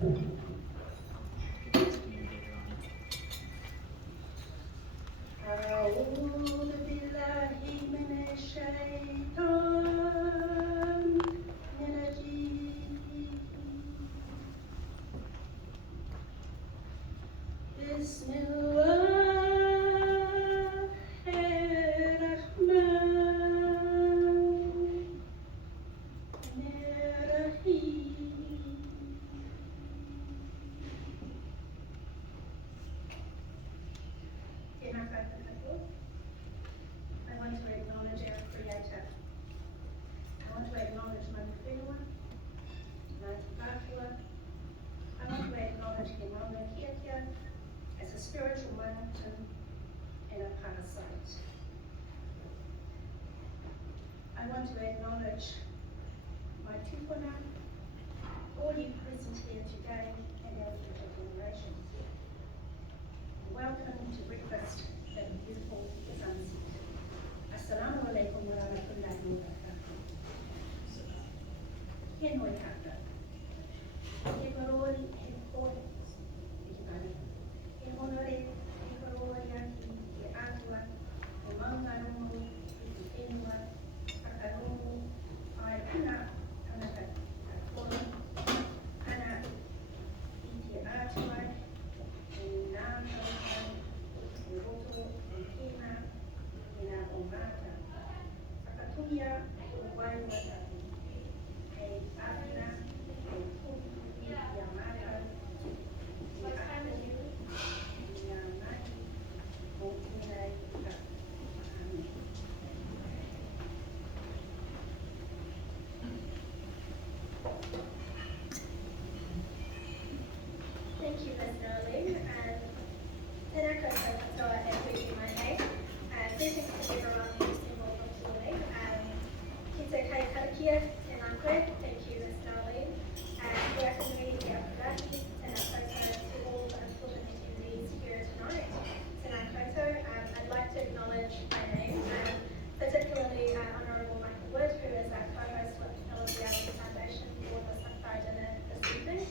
أعوذ بالله من الشيطان الرجيم بسم الله الرحمن الرحيم. In our practice, I want to acknowledge our Creator. I want to acknowledge my whenua, my tātua. I want to acknowledge He Mauna Kia as a spiritual mountain and a parasite. I want to acknowledge my tupuna, all you present here today and our future generations. Welcome to breakfast at the beautiful sunset. Assalamu alaikum wa rahmatullahi wa barakatuh. He noi kata. He parori, he kore. He kare. He honore, he parori aki, he atua, he mangaromu, he inua, akaromu, ai ana, ana kakore, ana, he te atua, he nākau, he roto, he kina, he nā o mata. Whakatuia, he waiwata, he awina, he tuku, he amata, he ahanu, he amai, o kunai, ka ahanu. Thank you, Ms. Darling. Tēnā koutou katoa e hui mai hei. Greetings to everyone who's involved this morning. Ki te kai karakia, tēnā koe. Thank you, Ms. Darlene. Kia konui, kia purahi, tēnā koutou to all the important attendees here tonight. Tēnā koutou. I'd like to acknowledge my name, particularly Honourable Michael Wood, who is our co-host with the Friendship Dialogue Foundation for this Iftar Dinner this evening.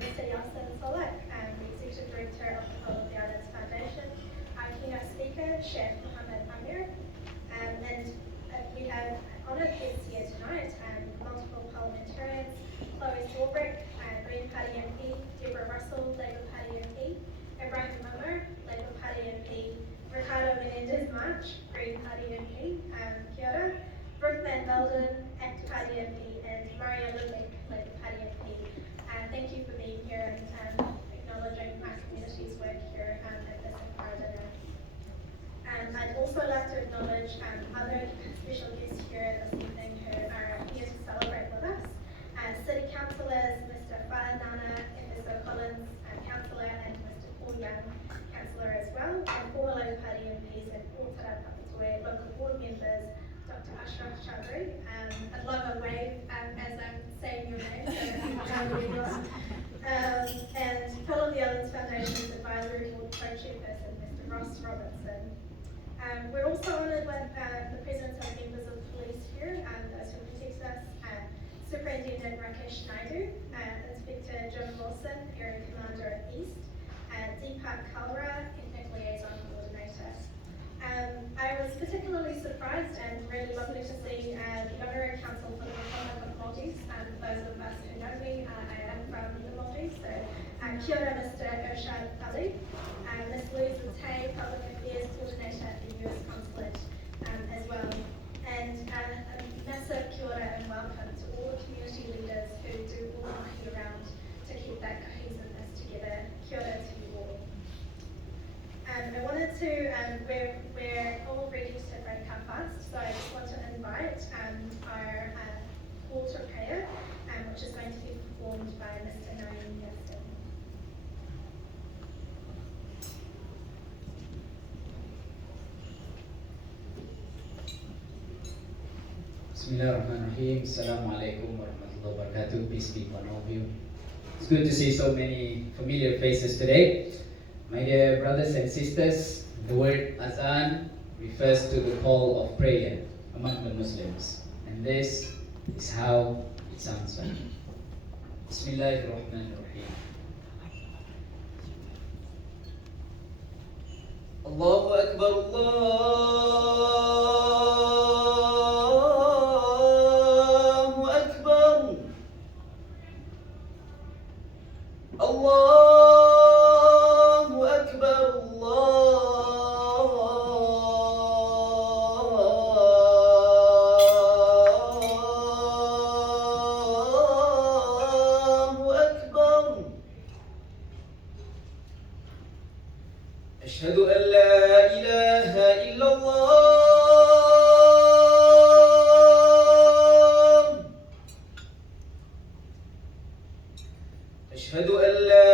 Mr. Yasin Solak, the Executive Director of the Friendship Dialogue Foundation. Our keynote speaker, Chef Mohammed Amir, and we have honoured guests here tonight, multiple parliamentarians, Chloe Swarbrick, Green Party MP, Deborah Russell, Labour Party MP, Ibrahim Momo, Labour Party MP, Ricardo Menendez March, Green Party MP, kia ora, Brooke Van Velden, ACT Party MP, and Maria Ludwig, Labour Party MP. Thank you for being here and acknowledging our community's work here at this Iftar Dinner. I'd also like to acknowledge other special guests here this evening who are here to celebrate with us. City Councillors, Mr. Whanana, Mr. Collins, Councillor, and Mr. Paul Young, Councillor as well, and former Labour Party MPs and Portara Papatoe local board members, Dr. Ashraf Chowdhury. I'd love a wave as I'm saying your name, so and Philip the Islands Foundation's Advisory Board Co-Chairperson, Mr. Ross Robertson. We're also honoured with the presence of members of police here, those who protect us, Superintendent Rakesh Naidu, Inspector Jim Wilson, Area Commander at East, Deepak Kalra, Ethnic Liaison Coordinator. I was particularly surprised and really lovely to see the Honorary Council for the Republic of Maltese. Those of us who know me, I am from the Maltese, so kia ora Mr. Irshad Ali, Ms. Louise Tay, Public Affairs Coordinator at the US Consulate as well. And a massive kia ora and welcome to all the community leaders who do all night around to keep that cohesiveness together. Kia ora to you all. I wanted to, we're all ready to break our fast, so I just want to invite our call to prayer, which is going to be performed by Mr. Naeem Yassin. Bismillahirrahmanirrahim. Assalamu alaikum wa rahmatullahi wa barakatuh. Peace be upon all of you. It's good to see so many familiar faces today. My dear brothers and sisters, the word azan refers to the call of prayer among the Muslims. And this is how it sounds like. Bismillahirrahmanirrahim. Allahu Akbar, Allahu Akbar. Allahu Akbar, Allahu Akbar. Ashhadu an la ilaha illallah. Ashhadu an la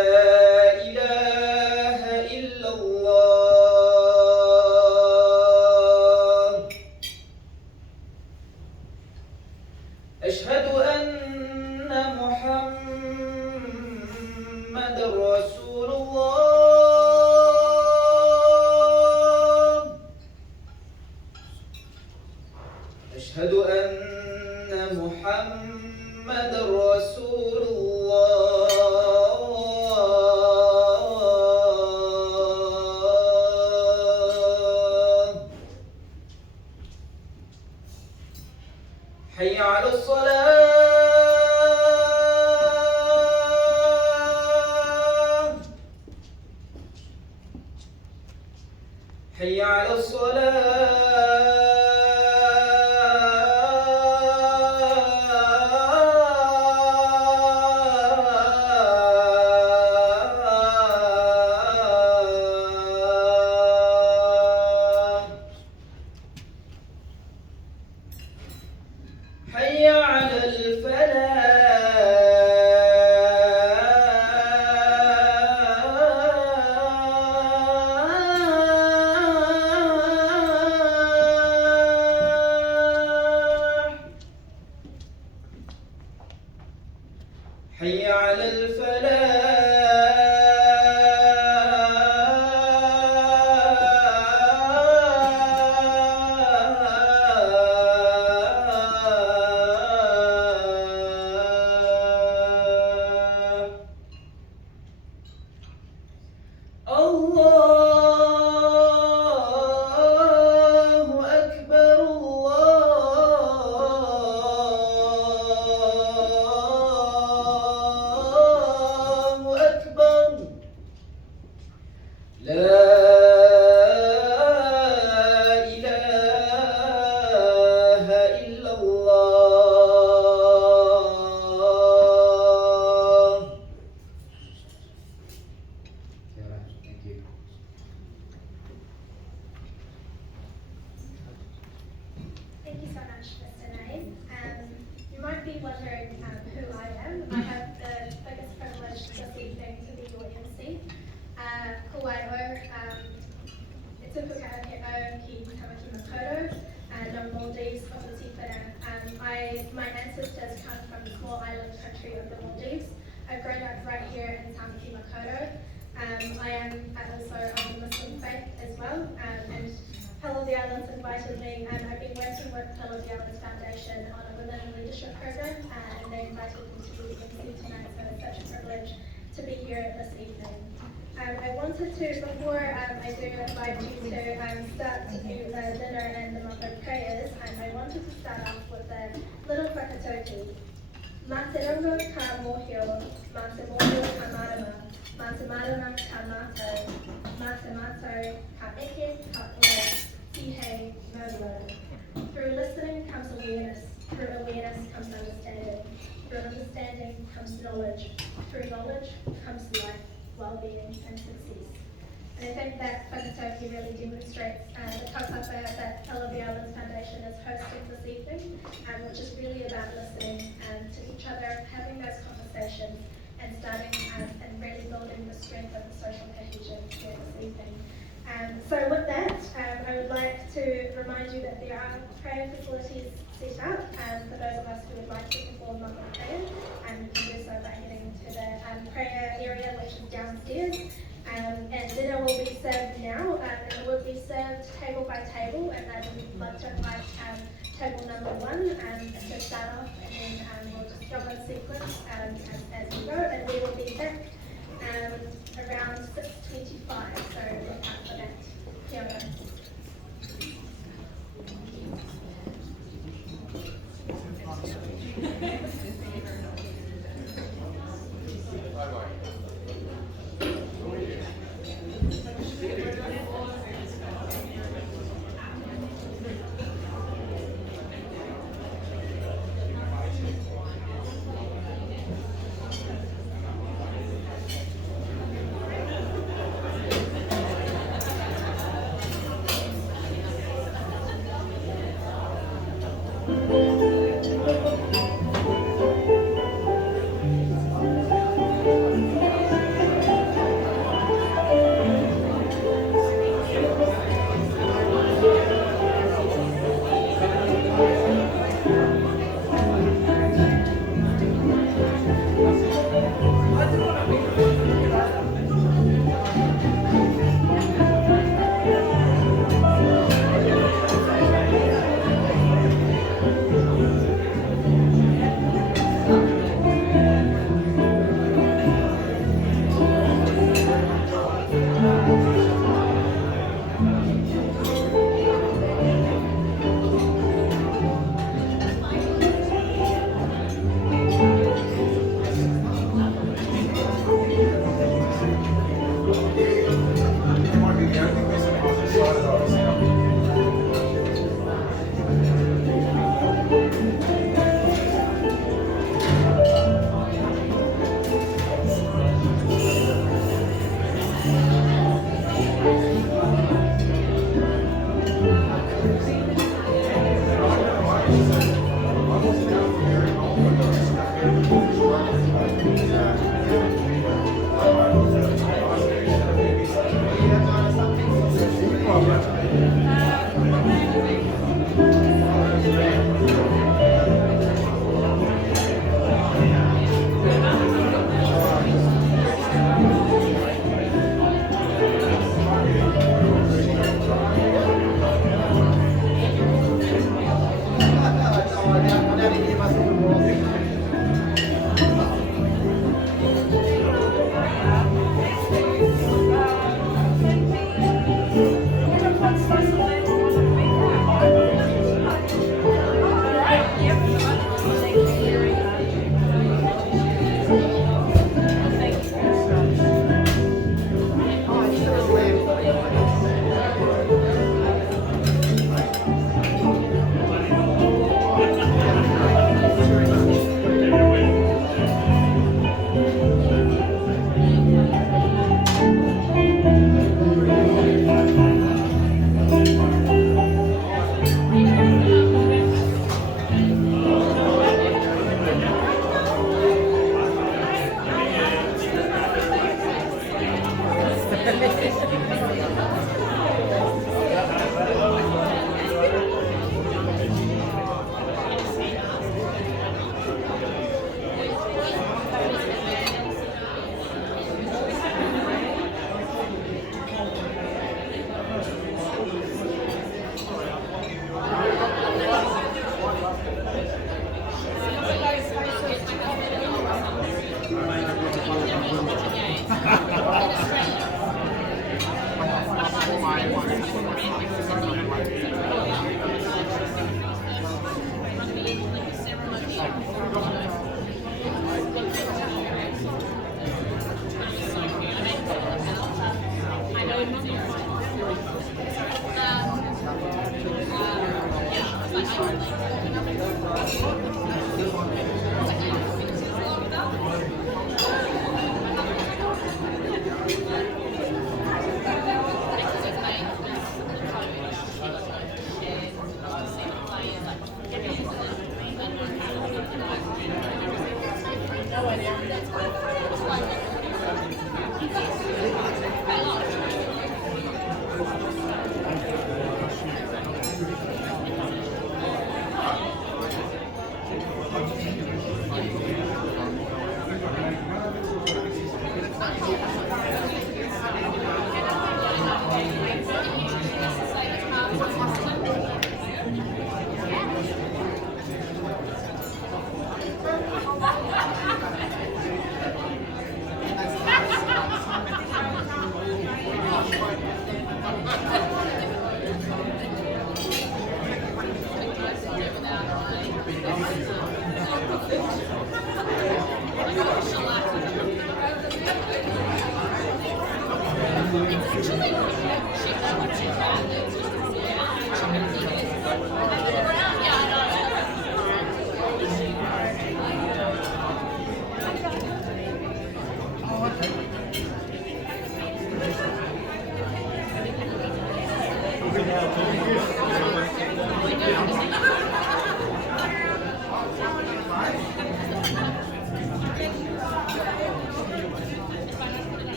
ilaha illallah. Ashhadu anna Muhammadar Rasulullah. Ashhadu anna Muhammadar Rasulullah. Hayya 'ala as-salah. Hayya 'ala as-salah. حي على الفلاح. حي على الفلاح. الله أكبر، الله أكبر. لا إله إلا الله. Thank you. Thank you so much, Mr. Naim. You might be wondering who I am. I have the biggest privilege this evening to be your MC. Kuwaio, it's a Pukao ki Tamaki Makoto, no Maldives of the Tifana. My ancestors come from the small island country of the Maldives. I've grown up right here in Tamaki Makoto. I am also of the Muslim faith as well, and Hello the Islands invited me, and I've been working with Hello the Islands Foundation on a women in leadership program, and they invited me to be the MC tonight, so it's such a privilege to be here this evening. I wanted to, before I do invite you to start the dinner and the month of prayers, I wanted to start off with a little whakatauki. Mā te rongo ka mōhio, mā te mōhio ka marama, mā te marama ka mātou, mā te mātou ka eke ka ora, tihei no ua. Through listening comes awareness, through awareness comes understanding, through understanding comes knowledge, through knowledge comes life, well-being and success. And I think that whakatauki really demonstrates the kaupapa that Hello the Islands Foundation is hosting this evening, which is really about listening to each other, having those conversations, and starting and really building the strength of the social cohesion here this evening. So with that, I would like to remind you that there are prayer facilities set up for those of us who would like to perform monthly prayer, and you can do so by heading to the prayer area, which is downstairs. And dinner will be served now, and it will be served table by table, and I would like to invite table number 1 to start off, and then we'll just jump on sequence as we go, and we will be back around 6:25, so look out for that. Kia ora.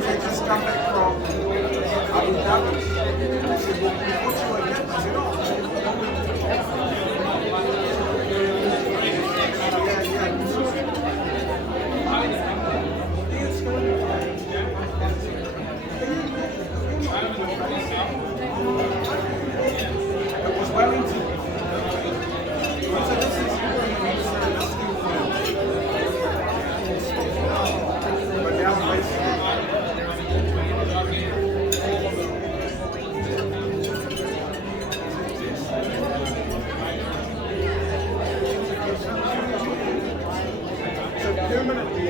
friends had just come back from Abu Dhabi. They said, well, we thought you were here. I said, oh. It was Wellington. So this is but now so permanently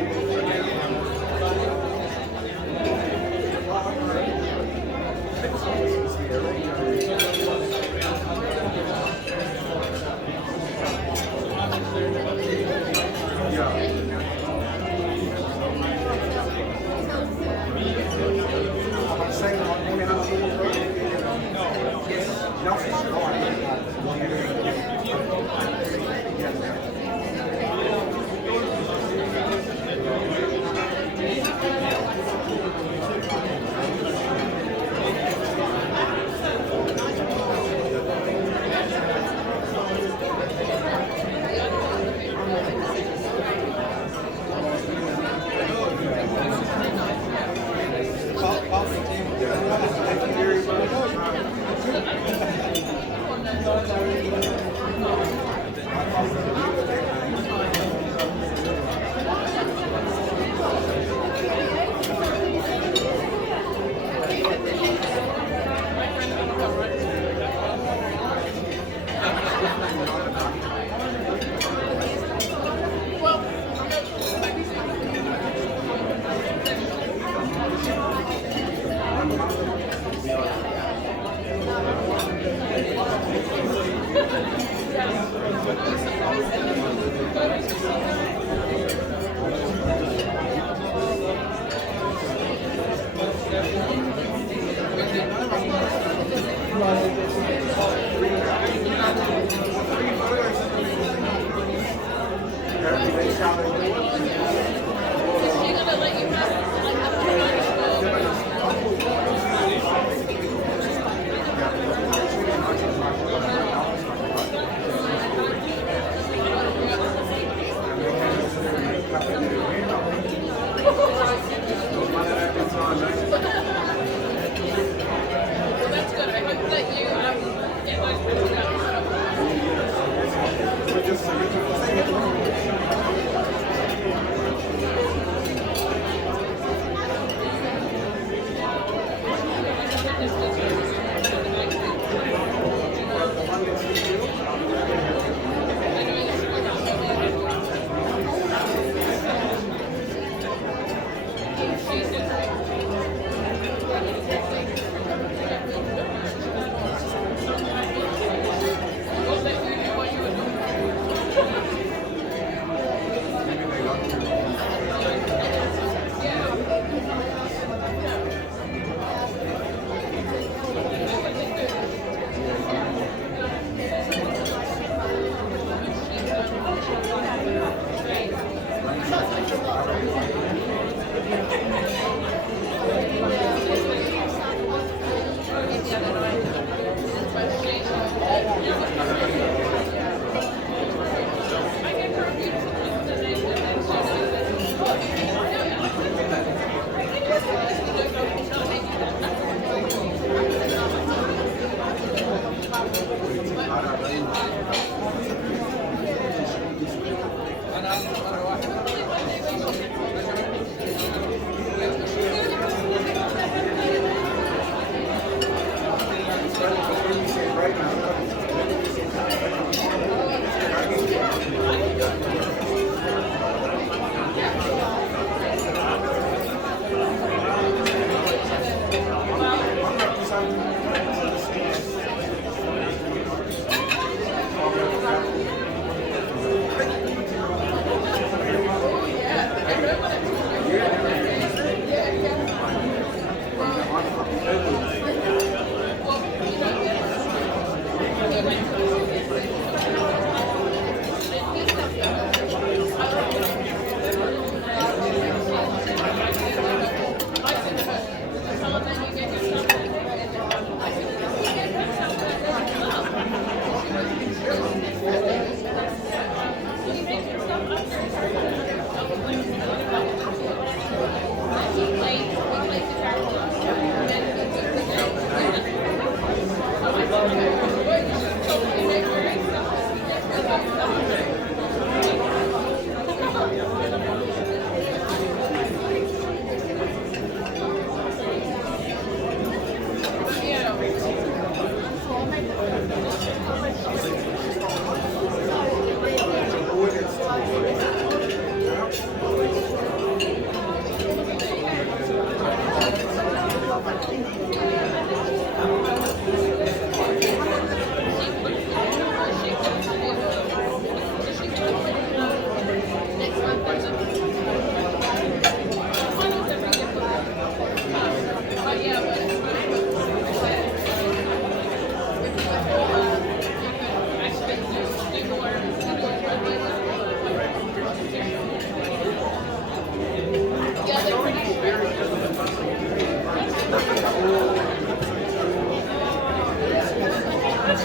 it's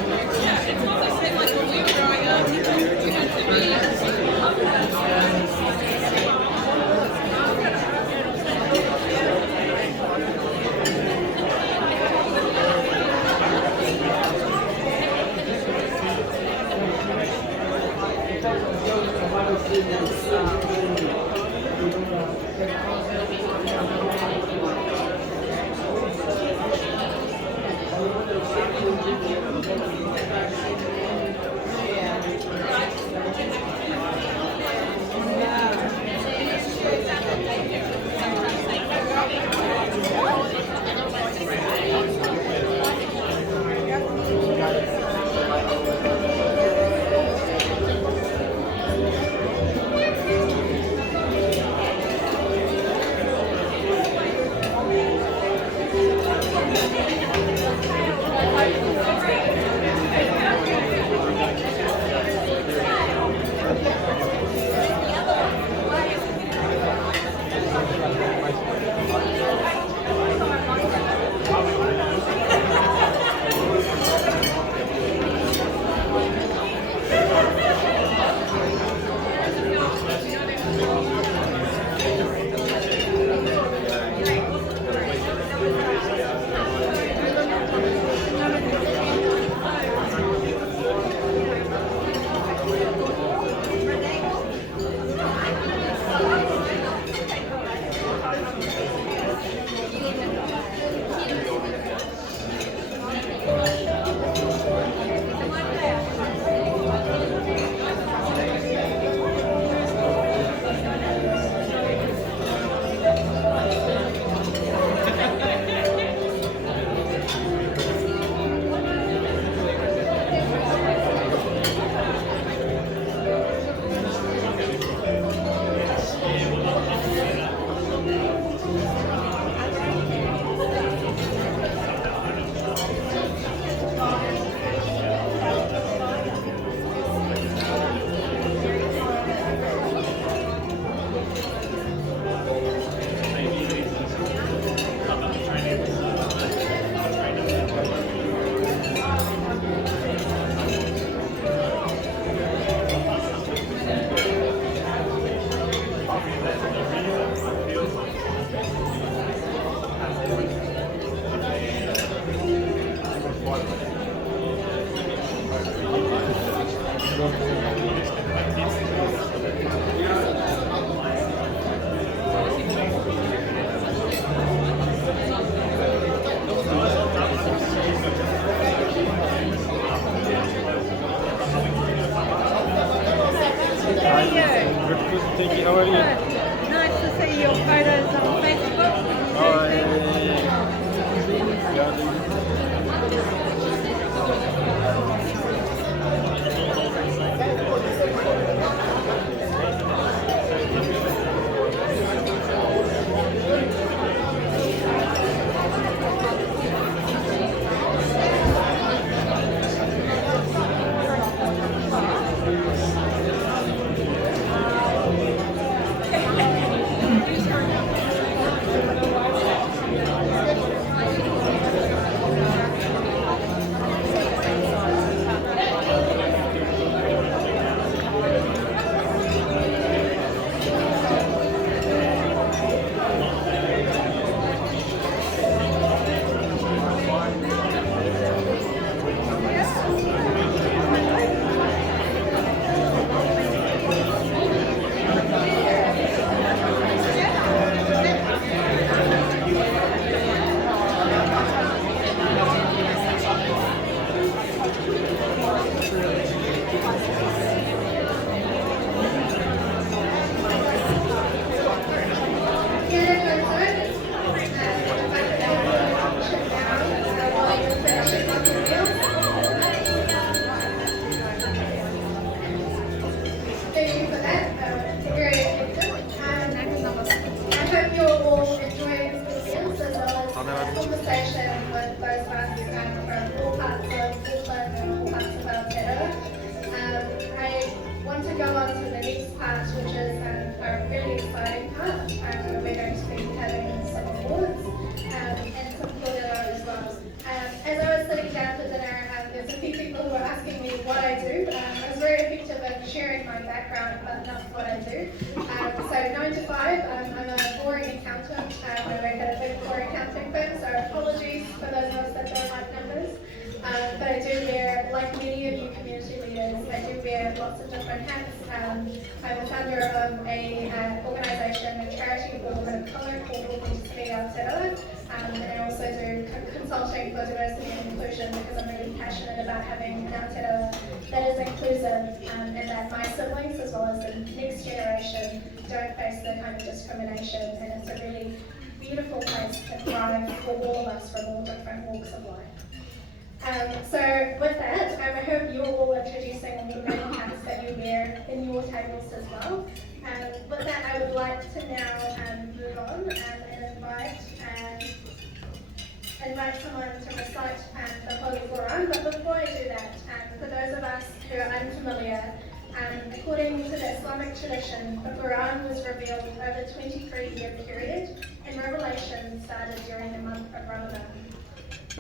almost been like when we were growing up, you had to Thank you. How are you? Nice to see your photos on Facebook. Conversation with those of us from all parts of Auckland and all parts of Aotearoa. I want to go on to the next part, which is a really exciting part, where we're going to be having some awards and some korero as well. As I was sitting down for dinner, there's a few background, but not what I do. So 9 to 5, I'm a boring accountant. I work at a big four accounting firm, so apologies for those of us that don't like numbers. But I do wear, like many of you community leaders, I do wear lots of different hats. I'm the founder of a organisation, a charity for women of colour called Organises and I also do consulting for diversity and inclusion because I'm really passionate about having an Aotearoa that is inclusive and that my siblings as well as the next generation don't face the kind of discrimination, and it's a really beautiful place to thrive for all of us from all different walks of life. So with that, I hope you're all introducing all the many hats that you wear in your tables as well. With that, I would like to now move on and invite someone to recite the Holy Quran. But before I do that, for those of us who are unfamiliar, according to the Islamic tradition, the Quran was revealed over a 23-year period, and revelation started during the month of Ramadan.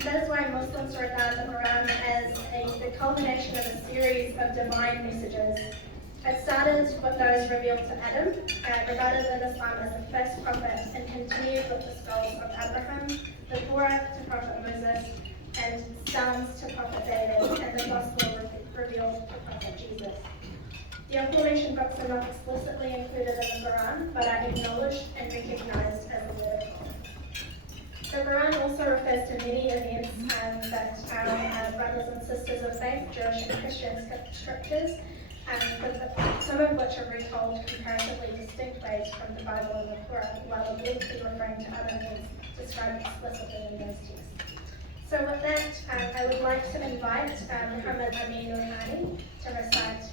That is why Muslims regard the Quran as the culmination of a series of divine messages. It started with those revealed to Adam, regarded in Islam as the first prophet, and continued with the scrolls of Abraham, the Torah to Prophet Moses, and Psalms to Prophet David, and the Gospel revealed to Prophet Jesus. The aforementioned books are not explicitly included in the Quran, but are acknowledged and recognized as a word of God. The Quran also refers to many events that our brothers and sisters of faith, Jewish and Christian scriptures, some of which are retold comparatively distinct ways from the Bible and the Quran, while obliquely referring to other events described explicitly in those texts. So with that, I would like to invite Muhammad Amin Nurhani to recite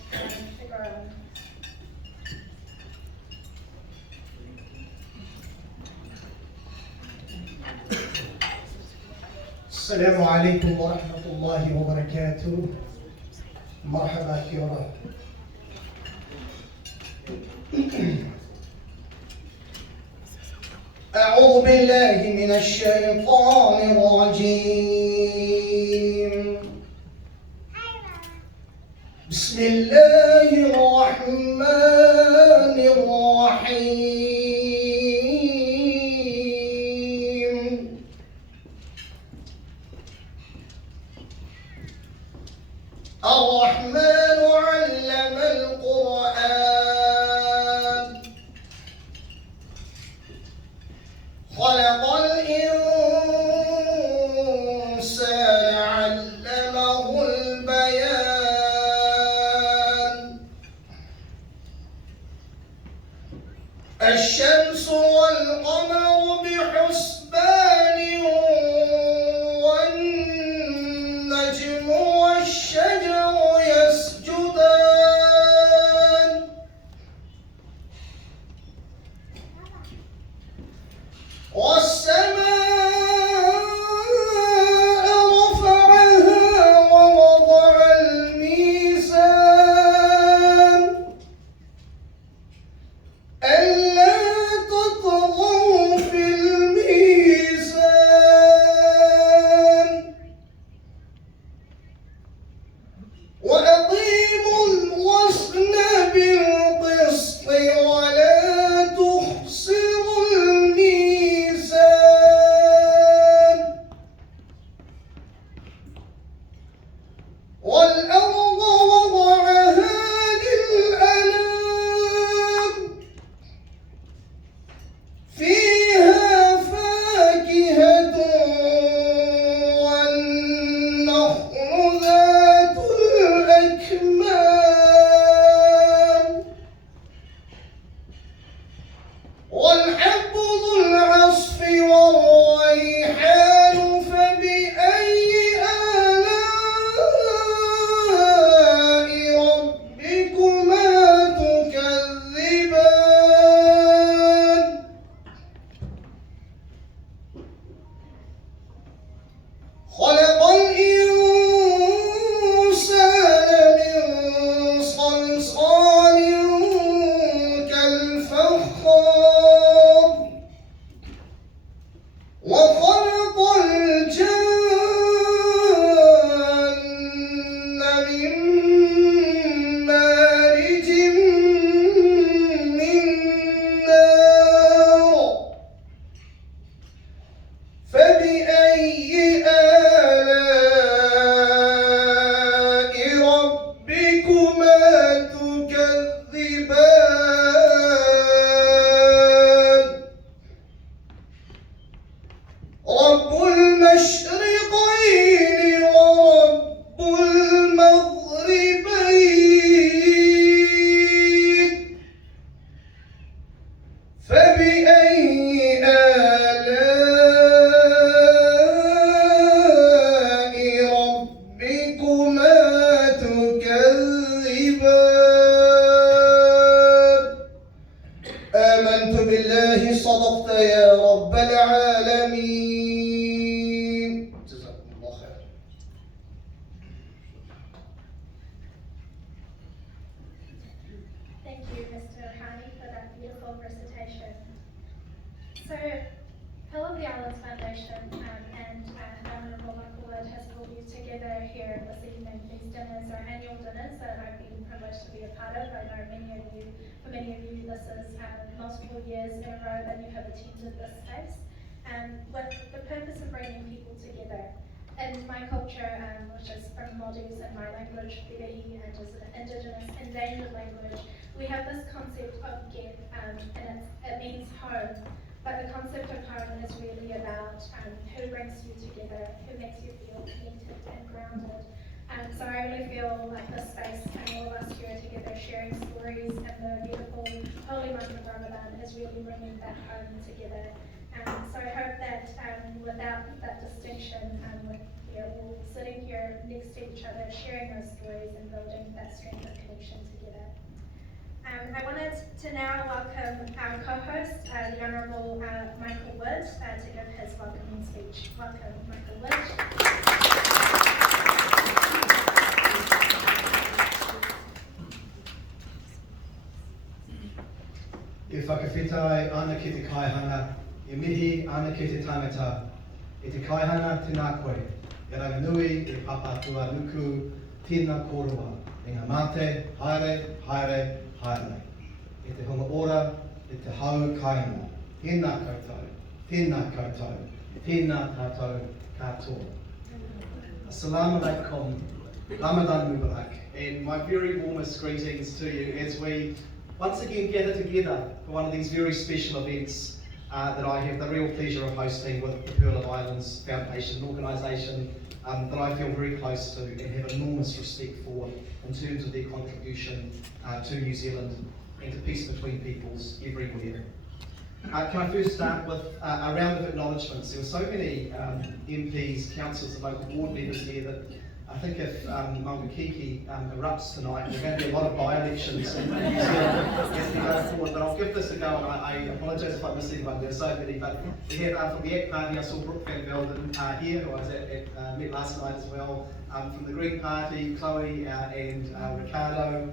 the Quran. السلام عليكم ورحمة الله وبركاته. مرحبا كيورا. أعوذ بالله من الشيطان الرجيم. بسم الله الرحمن الرحيم. الرحمن علم القرآن خلق الإنسان علمه البيان. الشمس والقمر بحسبان والنجم والشجر يسجدان والسماء رفعها ووضع الميزان ألا تطغوا في الميزان وأقيموا الوزن بالقسط ولا تخسروا الميزان والأرض وضعها للأنام فيها فاكهة والنخل ذات الأكمام Foundation and Honourable Michael Wood has brought you together here this evening. These dinners are annual dinners that I've been privileged to be a part of. I know for many of you, this is multiple years in a row that you have attended this space, with the purpose of bringing people together. In my culture, which is from Māoris and my language, Whiri, and is an Indigenous endangered language, we have this concept of get, and it means home. But the concept of home is really about who brings you together, who makes you feel connected and grounded. So I really feel like this space and all of us here together sharing stories and the beautiful holy month of Ramadan is really bringing that home together. So I hope that without that distinction, we're all sitting here next to each other, sharing those stories and building that strength of connection together. I wanted to now welcome our co-host, the Honourable Michael Wood, to give his welcoming speech. Welcome, Michael Wood. E whakawhitai ana ki te kaihana, e mihi ana ki te tangata, e te kaihana tēnā koe, e ranganui e papatua nuku tēnā kōrua, e ngā mate, haere, haere, haere. E te hunga ora, e te hau kainga, tēnā koutou, tēnā koutou, tēnā tātou katoa. Assalamu alaikum, Ramadan Mubarak, and my very warmest greetings to you as we once again gather together for one of these very special events that I have the real pleasure of hosting with the Pearl of Islands Foundation, an organisation that I feel very close to and have enormous respect for in terms of their contribution to New Zealand and to peace between peoples everywhere. Can I first start with a round of acknowledgements? There were so many MPs, councils and local board members here that I think if Maungakiki erupts tonight, there are going to be a lot of by-elections in New Zealand as we go forward, but I'll give this a go, and I apologise if I miss anyone, there are so many, but we have from the ACT Party, I saw Brooke Van Velden here, who I was met last night as well, from the Green Party, Chloe and Ricardo,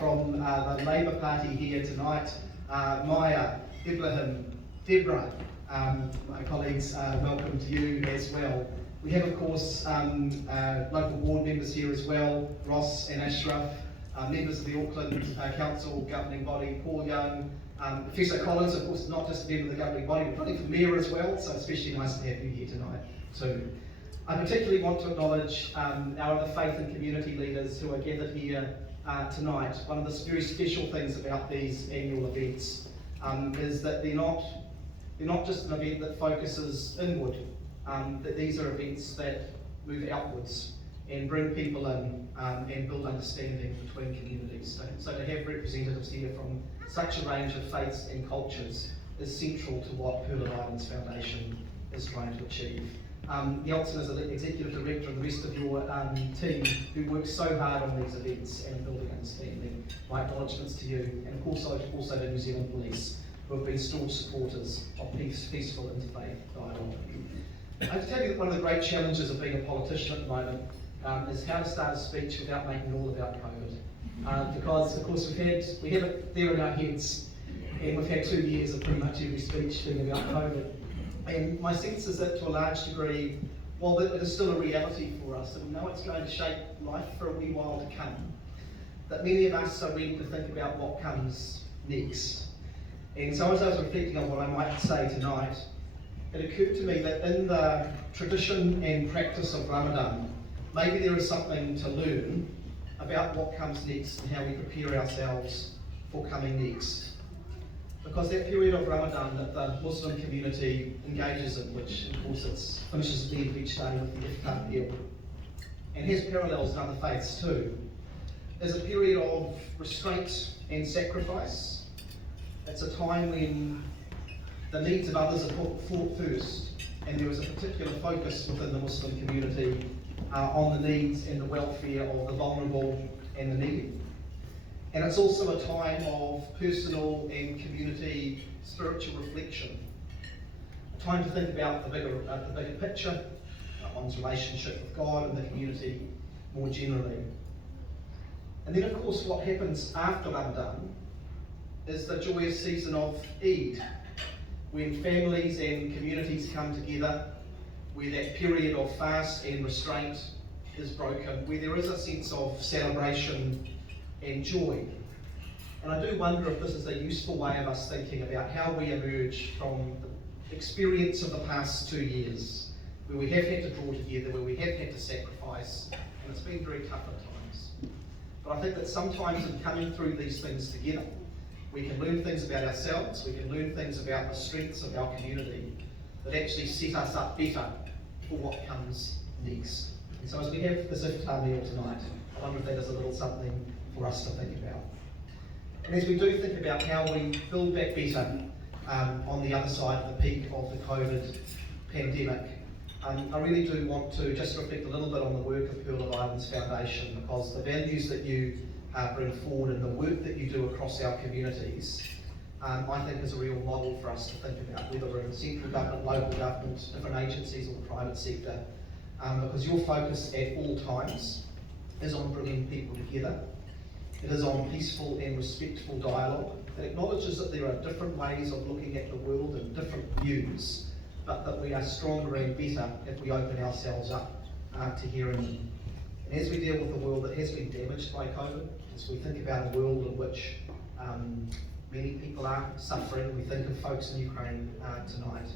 from the Labour Party here tonight, Maya, Ibrahim, Deborah, my colleagues, welcome to you as well. We have, of course, local board members here as well, Ross and Ashraf, members of the Auckland Council governing body, Paul Young, Professor Collins, of course, not just a member of the governing body, but probably the Mayor as well, so especially nice to have you here tonight too. I particularly want to acknowledge our other faith and community leaders who are gathered here tonight. One of the very special things about these annual events is that they're not just an event that focuses inward, that these are events that move outwards and bring people in and build understanding between communities. So to have representatives here from such a range of faiths and cultures is central to what Pearl of Islands Foundation is trying to achieve. Yeltsin is the Executive Director and the rest of your team who work so hard on these events and building understanding. My acknowledgements to you, and of course also the New Zealand Police, who have been staunch supporters of peaceful interfaith dialogue. I have to tell you that one of the great challenges of being a politician at the moment is how to start a speech without making it all about COVID. Because of course we have it there in our heads, and we've had 2 years of pretty much every speech being about COVID. And my sense is that to a large degree, while it is still a reality for us, and we know it's going to shape life for a wee while to come, that many of us are ready to think about what comes next. And so as I was reflecting on what I might say tonight, it occurred to me that in the tradition and practice of Ramadan, maybe there is something to learn about what comes next and how we prepare ourselves for coming next. Because that period of Ramadan that the Muslim community engages in, which of course finishes at the end of each day with the Iftar Dinner, and has parallels in other faiths too, is a period of restraint and sacrifice. It's a time when the needs of others are put first, and there is a particular focus within the Muslim community on the needs and the welfare of the vulnerable and the needy. And it's also a time of personal and community spiritual reflection, a time to think about the bigger picture, one's relationship with God and the community more generally. And then of course what happens after Ramadan is the joyous season of Eid, when families and communities come together, where that period of fast and restraint is broken, where there is a sense of celebration and joy. And I do wonder if this is a useful way of us thinking about how we emerge from the experience of the past 2 years, where we have had to draw together, where we have had to sacrifice, and it's been very tough at times. But I think that sometimes in coming through these things together, we can learn things about ourselves, we can learn things about the strengths of our community that actually set us up better for what comes next. And so as we have this iftar meal tonight, I wonder if that is a little something for us to think about. And as we do think about how we build back better on the other side of the peak of the COVID pandemic, I really do want to just reflect a little bit on the work of Pearl of Islands Foundation, because the values that you bring forward and the work that you do across our communities, I think is a real model for us to think about, whether we're in central government, local government, different agencies or the private sector, because your focus at all times is on bringing people together. It is on peaceful and respectful dialogue that acknowledges that there are different ways of looking at the world and different views, but that we are stronger and better if we open ourselves up to hearing them. And as we deal with a world that has been damaged by COVID, as we think about a world in which many people are suffering, we think of folks in Ukraine tonight,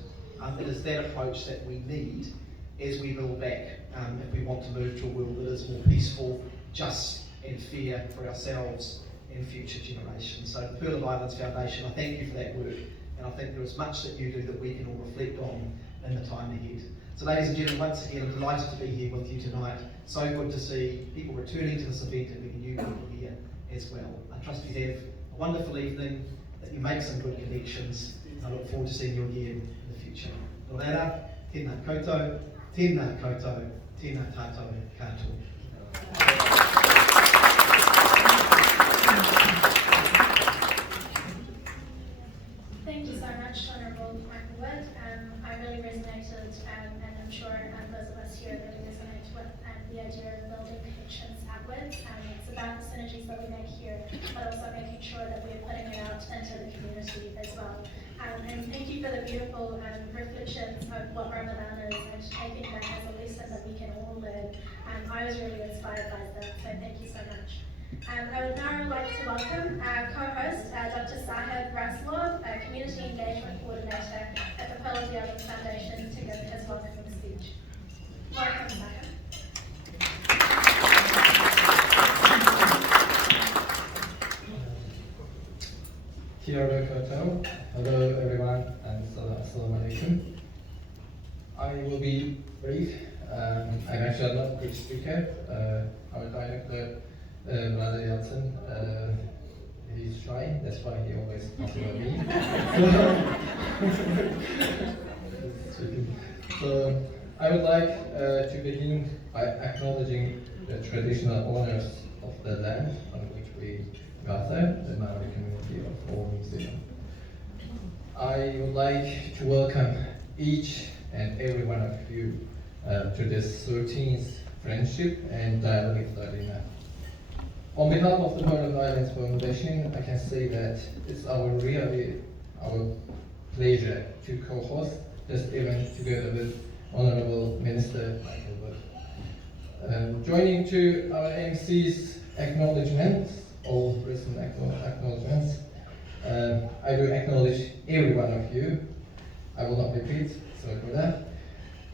it is that approach that we need as we build back if we want to move to a world that is more peaceful, just and fair for ourselves and future generations. So the Pearl of Islands Foundation, I thank you for that work, and I think there is much that you do that we can all reflect on in the time ahead. So ladies and gentlemen, once again, I'm delighted to be here with you tonight. So good to see people returning to this event and meeting new people here as well. I trust you have a wonderful evening, that you make some good connections, and I look forward to seeing you again in the future. Nō tēnā koutou, tēnā koutou, tēnā tātou katoa. Thank you so much, Honourable Michael Wood. I really resonated, and I'm sure those of us here really resonate with the idea of building connections outwards. It's about the synergies that we make here, but also making sure that we're putting it out into the community as well. And thank you for the beautiful reflections of what Ramadan is, and taking that as a lesson that we can all learn. I was really inspired by that, so thank you so much. I would now like to welcome our co-host, Dr. Sahib Raslov, Community Engagement Coordinator at the Pearl of the Islands Foundation, to give his welcoming speech. Welcome, Sahib. Kia ora koutou. Hello everyone, and assalamu alaikum. I will be brief. I'm actually not a good speaker. Our director, Brother Janssen, he's shy, that's why he always talks about me. So I would like to begin by acknowledging the traditional owners of the land on which we gather, the Maori community of all New Zealand. I would like to welcome each and every one of you to this 13th Friendship and Dialogue Iftar Dinner. On behalf of the Pearl of Islands Foundation, I can say that it's really our pleasure to co-host this event together with Honourable Minister Michael Wood. Joining to our MC's acknowledgements, all recent acknowledgements, I do acknowledge every one of you. I will not repeat, sorry for that.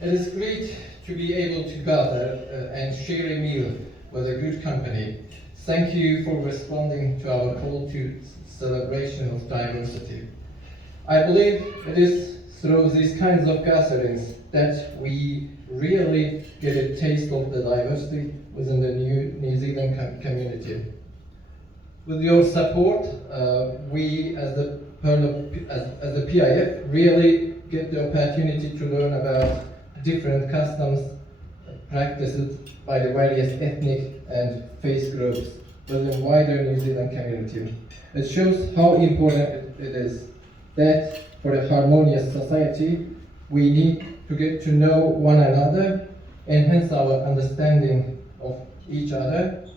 It is great to be able to gather and share a meal with a good company. Thank you for responding to our call to celebration of diversity. I believe it is through these kinds of gatherings that we really get a taste of the diversity within the New Zealand community. With your support, we as the PIF really get the opportunity to learn about different customs, practices by the various ethnic and faith groups within wider New Zealand community. It shows how important it is that for a harmonious society, we need to get to know one another, enhance our understanding of each other,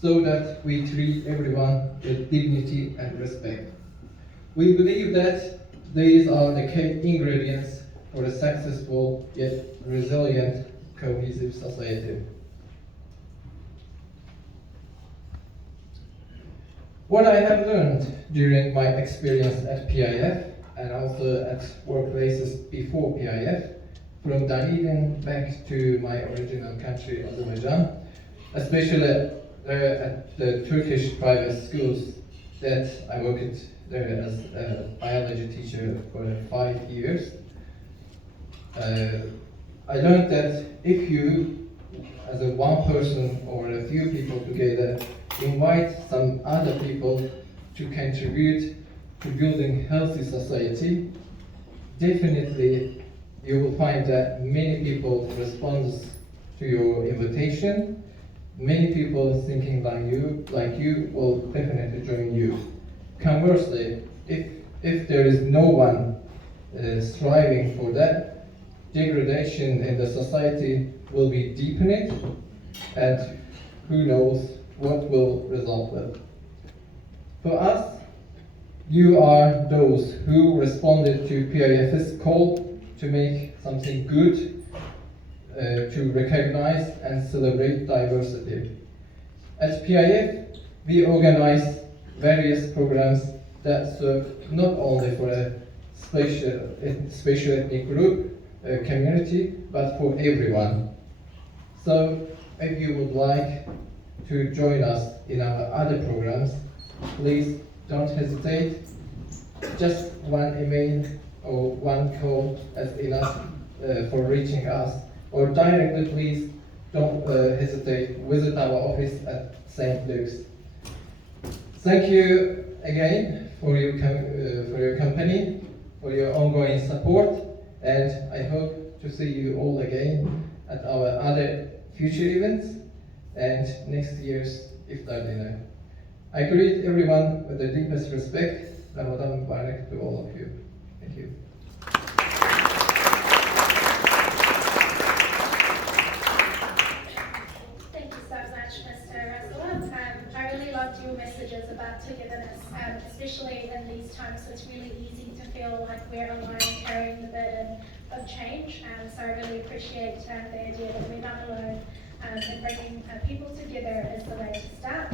so that we treat everyone with dignity and respect. We believe that These are the key ingredients for a successful yet resilient, cohesive society. What I have learned during my experience at PIF and also at workplaces before PIF, from Dunedin back to my original country, Azerbaijan, especially at the Turkish private schools that I worked there as a biology teacher for 5 years. I learned that if you, as a one person or a few people together, invite some other people to contribute to building healthy society, definitely you will find that many people respond to your invitation. Many people thinking like you will definitely join you. Conversely, if there is no one striving for that, degradation in the society will be deepened, and who knows what will result with. For us, you are those who responded to PIF's call to make something good, to recognize and celebrate diversity. At PIF, we organize various programs that serve not only for a special ethnic group, community, but for everyone. So, if you would like to join us in our other programs, please don't hesitate. Just one email or one call is enough for reaching us, or directly please don't hesitate, visit our office at St. Luke's. Thank you again for your company, for your ongoing support, and I hope to see you all again at our other future events and next year's Iftar Dinner. I greet everyone with the deepest respect. Ramadan Mubarak to all of you. Thank you. Thank you so much, Mr. Russell. I really loved your messages about togetherness, especially in these times. It's really easy to feel like we're alone carrying the burden of change. So I really appreciate the idea that we're not alone, and bringing people together is the way to start.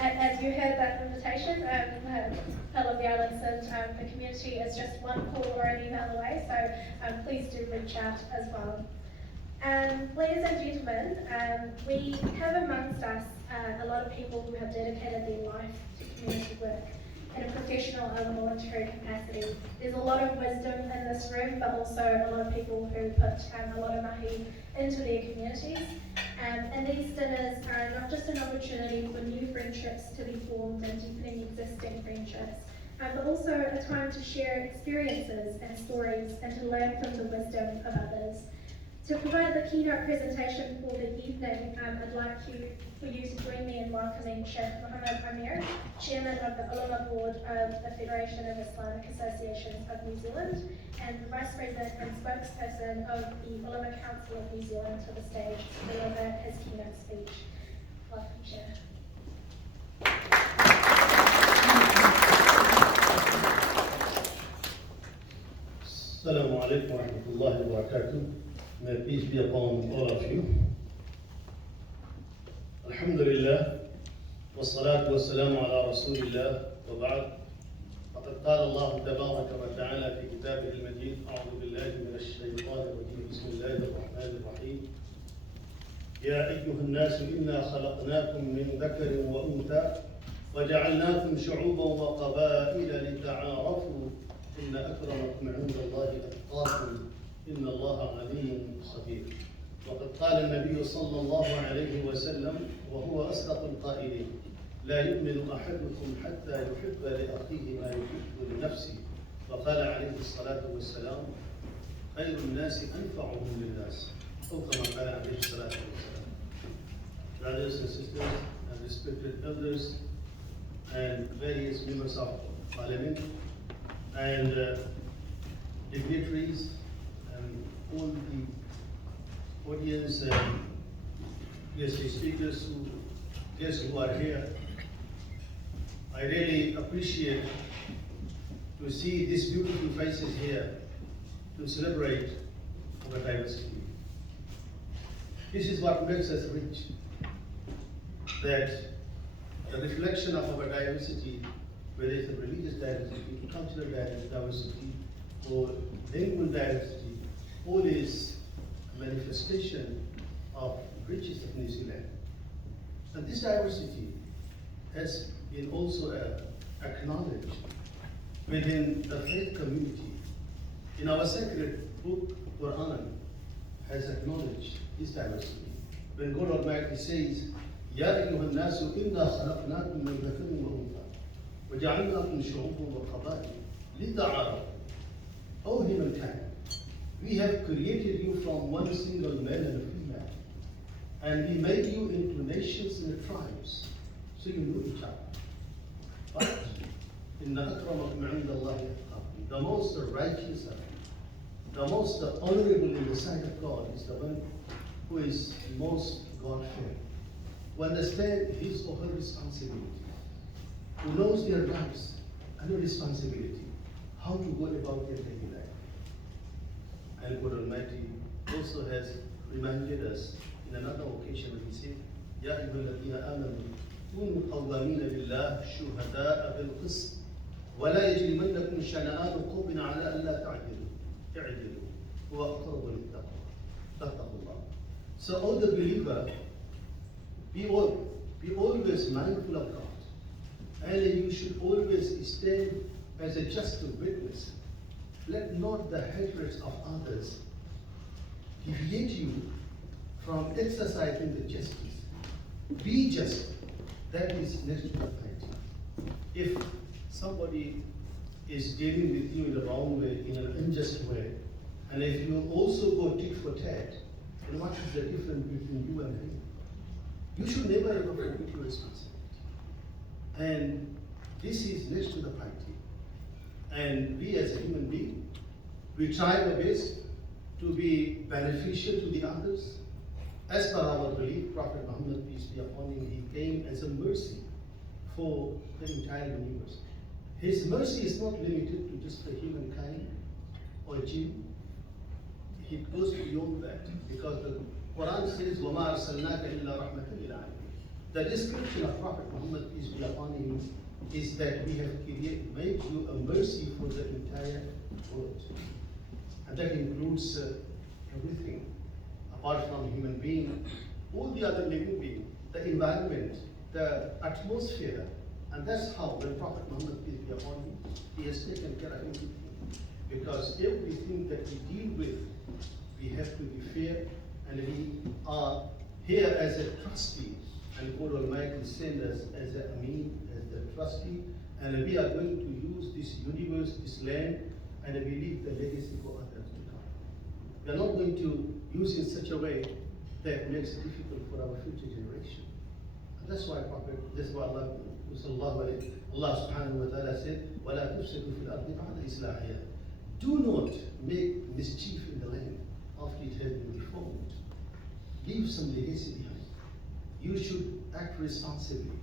And as you heard that invitation, Fellow Violence and the community is just one call or an email away, so please do reach out as well. Ladies and gentlemen, we have amongst us a lot of people who have dedicated their life to community work in a professional and voluntary capacity. There's a lot of wisdom in this room, but also a lot of people who put a lot of mahi into their communities. And these dinners are not just an opportunity for new friendships to be formed and deepening existing friendships, but also a time to share experiences and stories and to learn from the wisdom of others. To provide the keynote presentation for the evening, I'd like for you to join me in welcoming Sheikh Mohammed Amir, Chairman of the Ulama Board of the Federation of Islamic Associations of New Zealand, and the Vice President and spokesperson of the Ulama Council of New Zealand, to the stage to deliver his keynote speech. Welcome, Sheikh. Assalamu alaikum wa rahmatullahi wa barakatuh. May peace be upon all of you. Alhamdulillah, wassalatu wassalamu ala rasulillah, wa ba'd. فقد قال الله تبارك وتعالى في كتابه المجيد: أعوذ بالله من الشيطان الرجيم، بسم الله الرحمن الرحيم. يا أيها الناس إنا خلقناكم من ذكر وأنثى وجعلناكم شعوبا وقبائل لتعارفوا إن أكرمكم عند الله أتقاكم إن الله عليم خبير. وقد قال النبي صلى الله عليه وسلم وهو أصدق القائلين: لا يؤمن أحدكم حتى يحب لأخيه ما يحب لنفسه. وقال عليه الصلاة والسلام: خير الناس أنفعهم للناس، أو كما قال عليه الصلاة والسلام. Brothers and sisters and respected elders and various members of Parliament and dignitaries and all the audience and guest speakers who are here, I really appreciate to see these beautiful faces here to celebrate our diversity. This is what makes us rich, that the reflection of our diversity, whether it's a religious diversity, cultural diversity, or lingual diversity, all is a manifestation of riches of New Zealand. And this diversity has been also acknowledged within the faith community. In our sacred book, Quran has acknowledged this diversity. When God Almighty says, يا أيها الناس إنا خلقناكم من ذكر وأنثى وجعلناكم شعوبا وقبائل لتعارفوا. O humankind, we have created you from one single male and a female, and we made you into nations and tribes, so you know each other. But إن أكرمكم عند الله أتقاكم. The most righteous, the most honorable in the sight of God is the one who is most God-fearing, who understands his or her responsibility, who knows their rights and their responsibility, how to go about their daily life. And God Almighty also has reminded us in another occasion when he said, يا أيها الذين آمنوا كونوا قوامين لله شهداء بالقسط ولا يجرمنكم شنآن قوم على ألا اعدلوا هو أقرب للتقوى فاتقوا الله. So, all the believer, be always mindful of God, and you should always stand as a just witness. Let not the hatreds of others deviate you from exercising the justice. Be just. That is next to the piety. If somebody is dealing with you in the wrong way, in an unjust way, and if you also go tit for tat, then what is the difference between you and him? You should never ever forget your responsibility. And this is next to the piety. And we as a human being, we try our best to be beneficial to the others. As per our belief, Prophet Muhammad, peace be upon him, he came as a mercy for the entire universe. His mercy is not limited to just the humankind or jinn. It goes beyond that, because the Quran says, وَمَا أَرْسَلْنَاكَ إِلَّا رَحْمَةً لِلْعَالَمِينَ. The description of Prophet Muhammad, peace be upon him, is that we have made you a mercy for the entire world. And that includes everything. Apart from human being, all the other living beings, the environment, the atmosphere, and that's how when Prophet Muhammad, peace be upon him, he has taken care of everything. Because everything that we deal with, we have to be fair, and we are here as a trustee, and God Almighty sent us as a Amin, as the trustee, and we are going to use this universe, this land, and we leave the legacy for others to come. We are not going to use it in such a way that makes it difficult for our future generation. And that's why Allah subhanahu wa ta'ala said, وَلَا تُفْسِدُوا فِي الْأَرْضِ بَعْدَ إِصْلَاحِهَا. Do not make mischief in the land after it has been reformed. Leave some legacy behind. You should act responsibly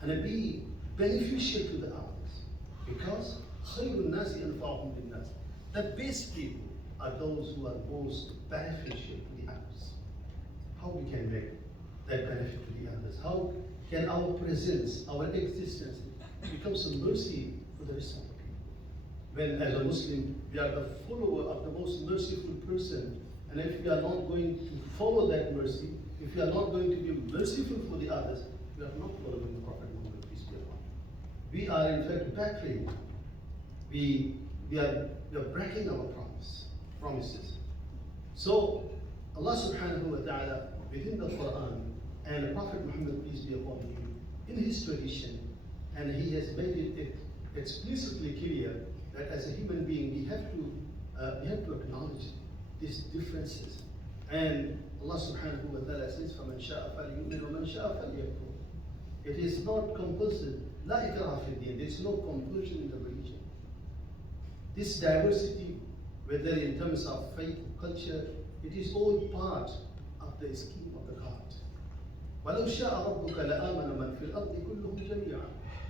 and be beneficial to the others. Because خَيْرُ النَّاسِ أَنْفَعُهُمْ لِلنَّاسِ. The best people are those who are most beneficial to the others. How we can make that benefit to the others? How can our presence, our existence become some mercy for the rest of the people? When as a Muslim, we are the follower of the most merciful person, and if we are not going to follow that mercy, if we are not going to be merciful for the others, we are not following the Prophet Muhammad, peace be upon him. We are in fact battering. We are breaking our promises. So Allah subhanahu wa ta'ala within the Quran and the Prophet Muhammad, peace be upon him, in his tradition, and he has made it explicitly clear that as a human being we have to acknowledge these differences. And Allah subhanahu wa ta'ala says, فَمَنْ شَاءَ فَلْيُؤْمِنْ وَمَنْ شَاءَ فَلْيَكْفُرْ. It is not compulsory. لا إكراه في الدين. There is no compulsion in the religion. This diversity, whether in terms of faith, culture, it is all part of the scheme of the God. وَلَوْ شَاءَ رَبُّكَ لَآمَنَ مَنْ فِي الْأَرْضِ كُلُّهُمْ جَمِيعًا.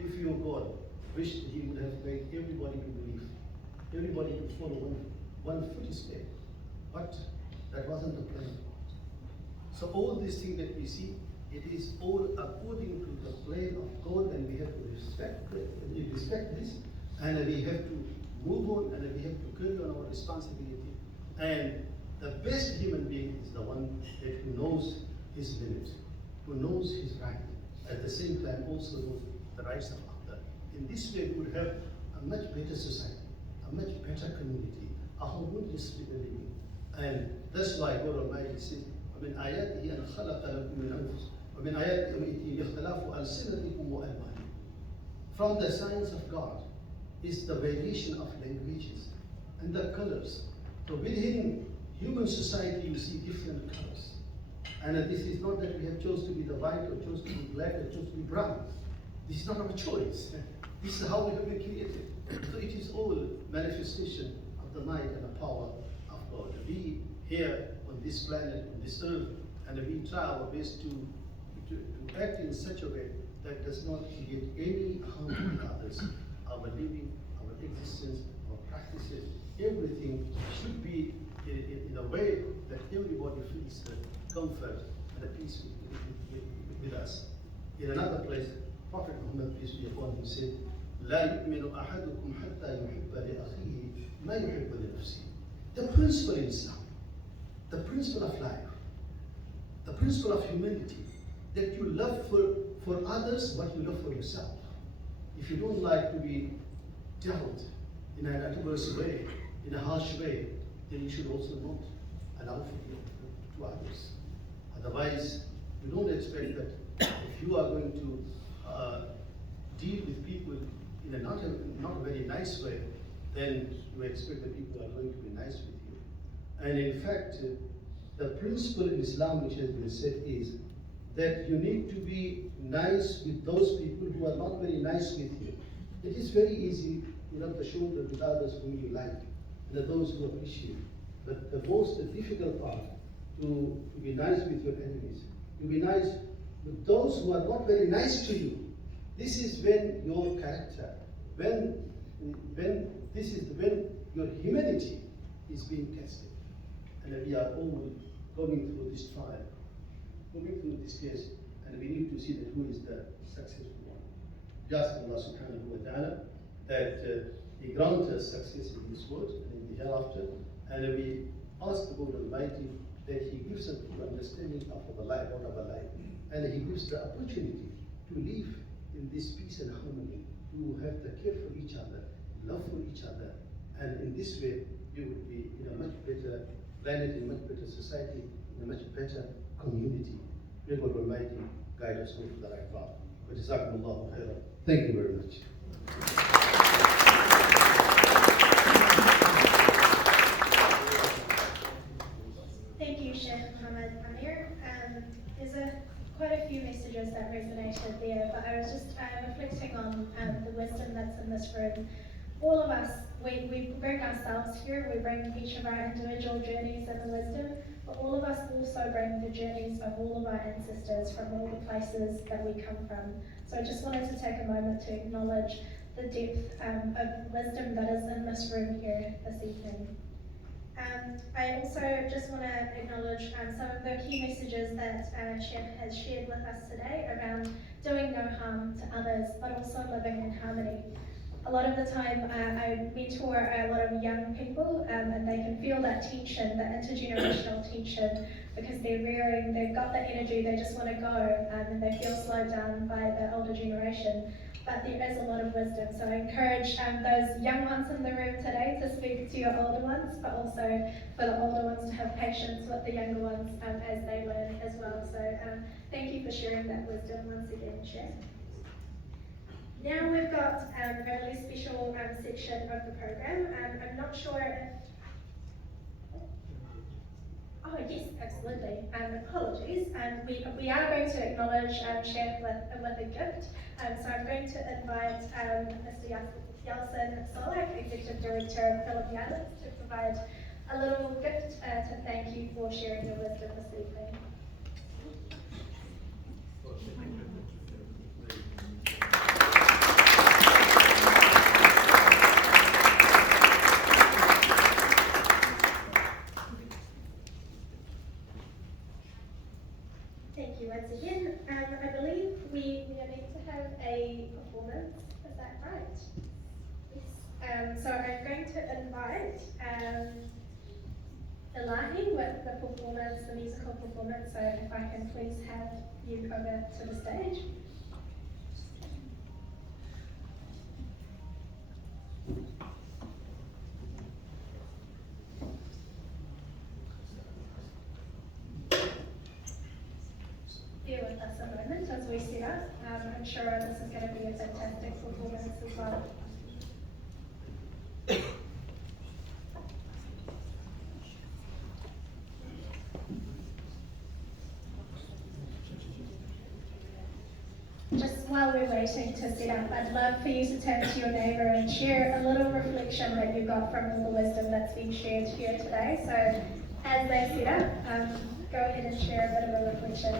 If your God wished he would have made everybody to believe, everybody to follow one footstep. But that wasn't the plan. So all these things that we see, it is all according to the plan of God, and we have to respect this, and we have to move on, and we have to carry on our responsibility. And the best human being is the one that who knows his limits, who knows his right, at the same time also knows the rights of others. In this way, we would have a much better society, a much better community, a harmonious living. And that's why God Almighty said, ومن آياته أن خلق لكم من أنفسكم ومن آياته اختلاف ألسنتكم وألوانكم. From the signs of God is the variation of languages and the colors. So within human society, you see different colors. And this is not that we have chosen to be the white or chosen to be black or chosen to be brown. This is not our choice. This is how we have been created. So it is all manifestation of the might and the power of God. We here on this planet, on this earth, and we try our best to act in such a way that does not create any harm to others. Our living, our existence, our practices, everything should be in a way that everybody feels comfort and a peace with us. In another place, Prophet Muhammad, peace be upon him, said, لا يؤمن أحدكم حتى يحب لأخيه ما يحب لنفسه. The principle in Islam, the principle of life, the principle of humanity, that you love for others what you love for yourself. If you don't like to be dealt in an adverse way, in a harsh way, then you should also not allow forgiveness to others. Otherwise, you don't expect that if you are going to deal with people in a not a very nice way, then you expect that people are going to be nice with you. And in fact, the principle in Islam which has been said is that you need to be nice with those people who are not very nice with you. It is very easy to rub the shoulder with others whom you like, and those who appreciate. But the most difficult part, to be nice with your enemies, to be nice with those who are not very nice to you. This is when your character, when your humanity is being tested. And we are all going through this trial, going through this case, and we need to see that who is the successful one. Just Allah subhanahu wa ta'ala that He grants us success in this world and in the hereafter, and we ask the God Almighty that He gives us full understanding of our life, and He gives the opportunity to live in this peace and harmony, to have the care for each other, love for each other, and in this way we would be in a much better planet, in a much better society, in a much better community. May God Almighty guide us all to the right path. Jazakumullahu khairan. Thank you very much. Thank you, Sheikh Muhammad Amir. There's quite a few messages that resonated there, but I was just reflecting on the wisdom that's in this room. All of us, we bring ourselves here, we bring each of our individual journeys and the wisdom, but all of us also bring the journeys of all of our ancestors from all the places that we come from. So I just wanted to take a moment to acknowledge the depth of wisdom that is in this room here this evening. I also just want to acknowledge some of the key messages that Sheikh has shared with us today around doing no harm to others, but also living in harmony. A lot of the time I mentor a lot of young people and they can feel that tension, that intergenerational tension, because they've got the energy, they just want to go and they feel slowed down by the older generation. But there is a lot of wisdom, so I encourage those young ones in the room today to speak to your older ones, but also for the older ones to have patience with the younger ones as they learn as well. So thank you for sharing that wisdom once again, Sheikh. Now we've got a really special section of the program. I'm not sure if... Oh yes, absolutely. Apologies. We are going to acknowledge Sheikh with a gift. So I'm going to invite Mr. Yasin Solak, Executive Director of Phillip Islands, to provide a little gift to thank you for sharing your wisdom this evening. Thank you once again. I believe we are meant to have a performance. Is that right? Yes. So I'm going to invite Elahi with the performance, the musical performance. So if I can please have you over to the stage. Bear with us a moment as we set up. I'm sure this is going to be a fantastic performance as well. Just while we're waiting to set up, I'd love for you to turn to your neighbour and share a little reflection that you got from all the wisdom that's been shared here today. So as they set up, go ahead and share a bit of a reflection.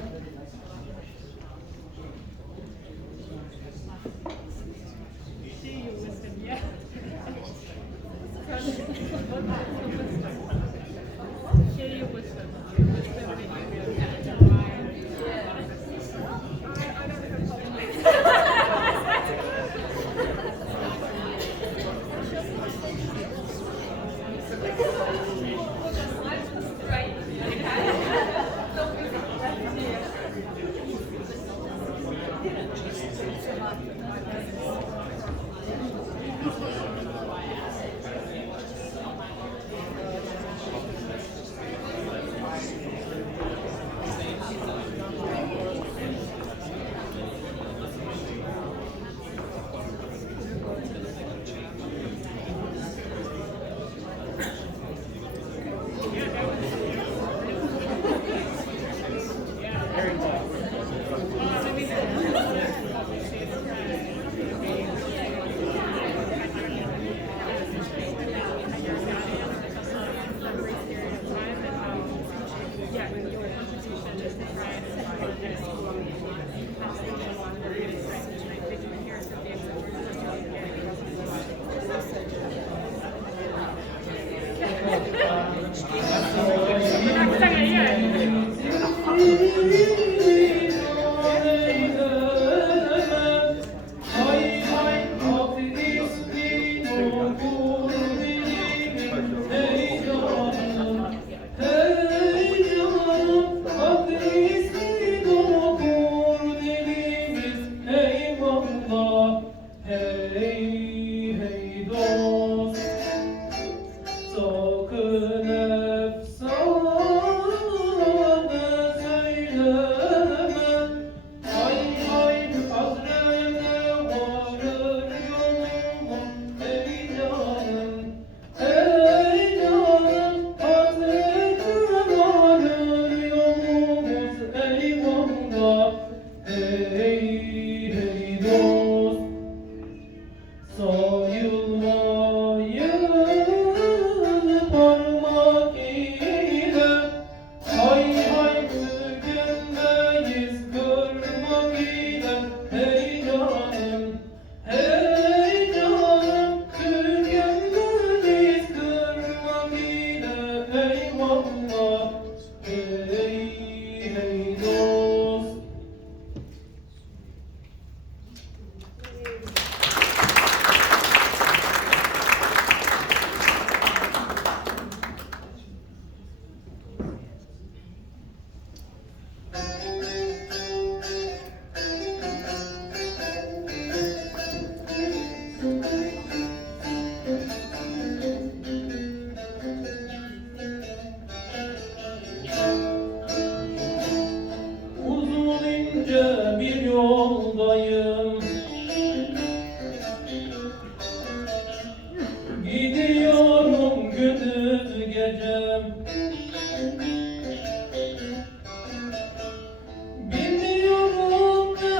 Bilmiyorum ne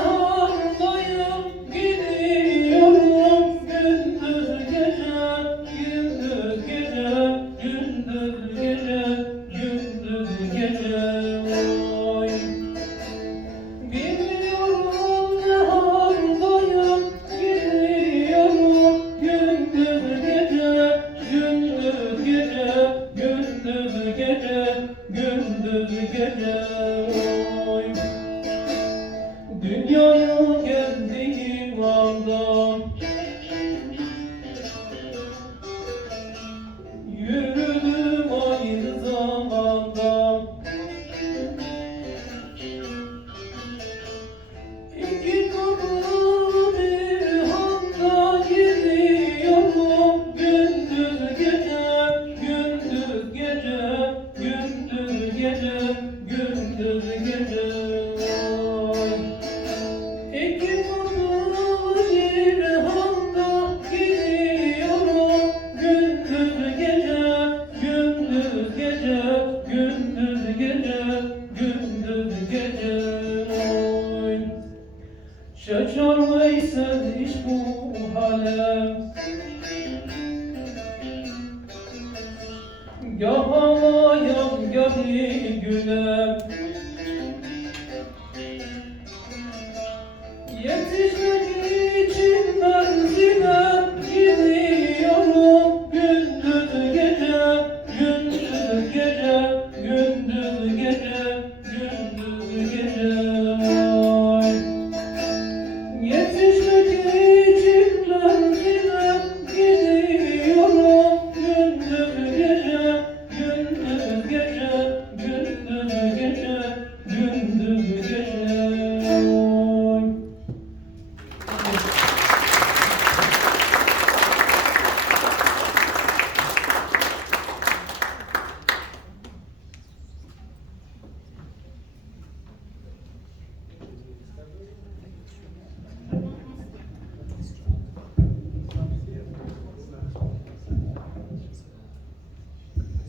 شجر ويسد يشبه حالم Gah havayam gah gülem Yetişmek için menzile gidiyorum Gündüz gece, gündüz gece, gündüz gece, gündüz gece Vay. Yetişmek için menzile gidiyorum Gündüz gece, gündüz gece, gündüz gece, gündüz gece Vay.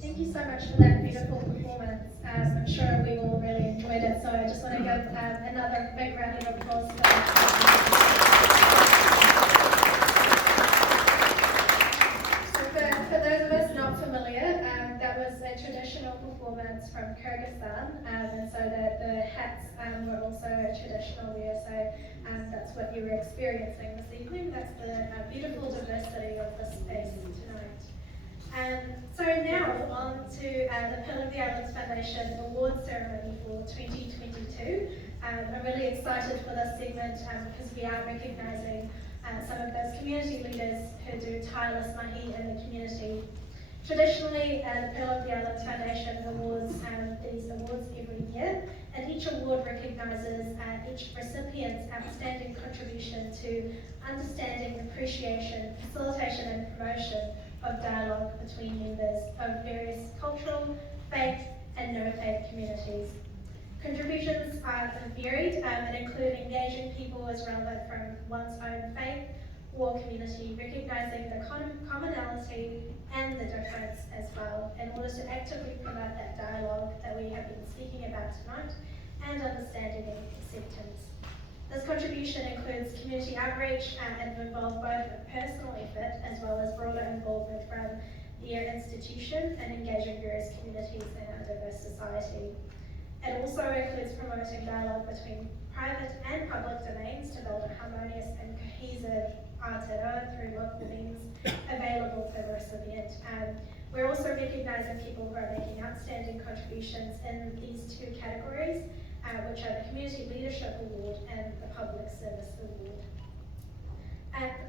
Thank you so much for that beautiful performance. I'm sure we all really enjoyed it, so I just want to give another big round of applause for that. So for those of us not familiar, that was a traditional performance from Kyrgyzstan, and so the hats were also a traditional wear, so that's what you were experiencing this evening. That's the beautiful diversity of the space tonight. So now on to the Pillar of the Islands Foundation Awards Ceremony for 2022. I'm really excited for this segment because we are recognising some of those community leaders who do tireless mahi in the community. Traditionally, the Pillar of the Islands Foundation awards these awards every year, and each award recognises each recipient's outstanding contribution to understanding, appreciation, facilitation and promotion of dialogue between members of various cultural, faith and no-faith communities. Contributions are varied and include engaging people as relevant from one's own faith or community, recognising the commonality and the difference as well, in order to actively promote that dialogue that we have been speaking about tonight, and understanding and acceptance. This contribution includes community outreach and involves both a personal effort as well as broader involvement from their institution and engaging various communities in our diverse society. It also includes promoting dialogue between private and public domains to build a harmonious and cohesive Aotearoa through local means available for the recipient. We're also recognising people who are making outstanding contributions in these two categories, which are the Community Leadership Award and the Public Service Award.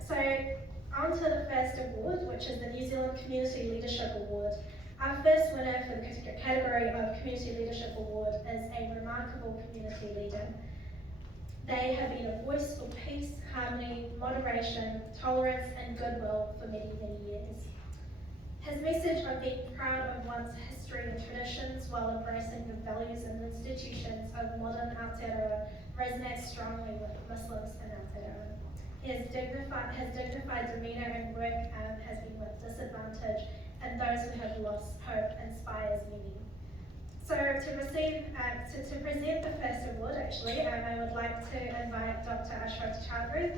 So on to the first award, which is the New Zealand Community Leadership Award. Our first winner for the category of Community Leadership Award is a remarkable community leader. They have been a voice for peace, harmony, moderation, tolerance and goodwill for many, many years. His message of being proud of one's history and traditions while embracing the values and institutions of modern Aotearoa resonates strongly with Muslims in Aotearoa. His dignified demeanour and work has been with disadvantage, and those who have lost hope inspires many. So to present the first award, actually, I would like to invite Dr. Ashrat Chowdhury,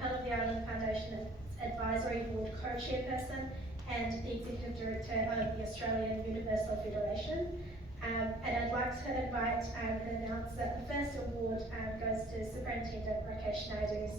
Pillar of the Island Foundation Advisory Board Co-Chairperson and the Executive Director of the Australian Universal Federation. And I'd like to invite and announce that the first award goes to Superintendent Rakesh Naidu.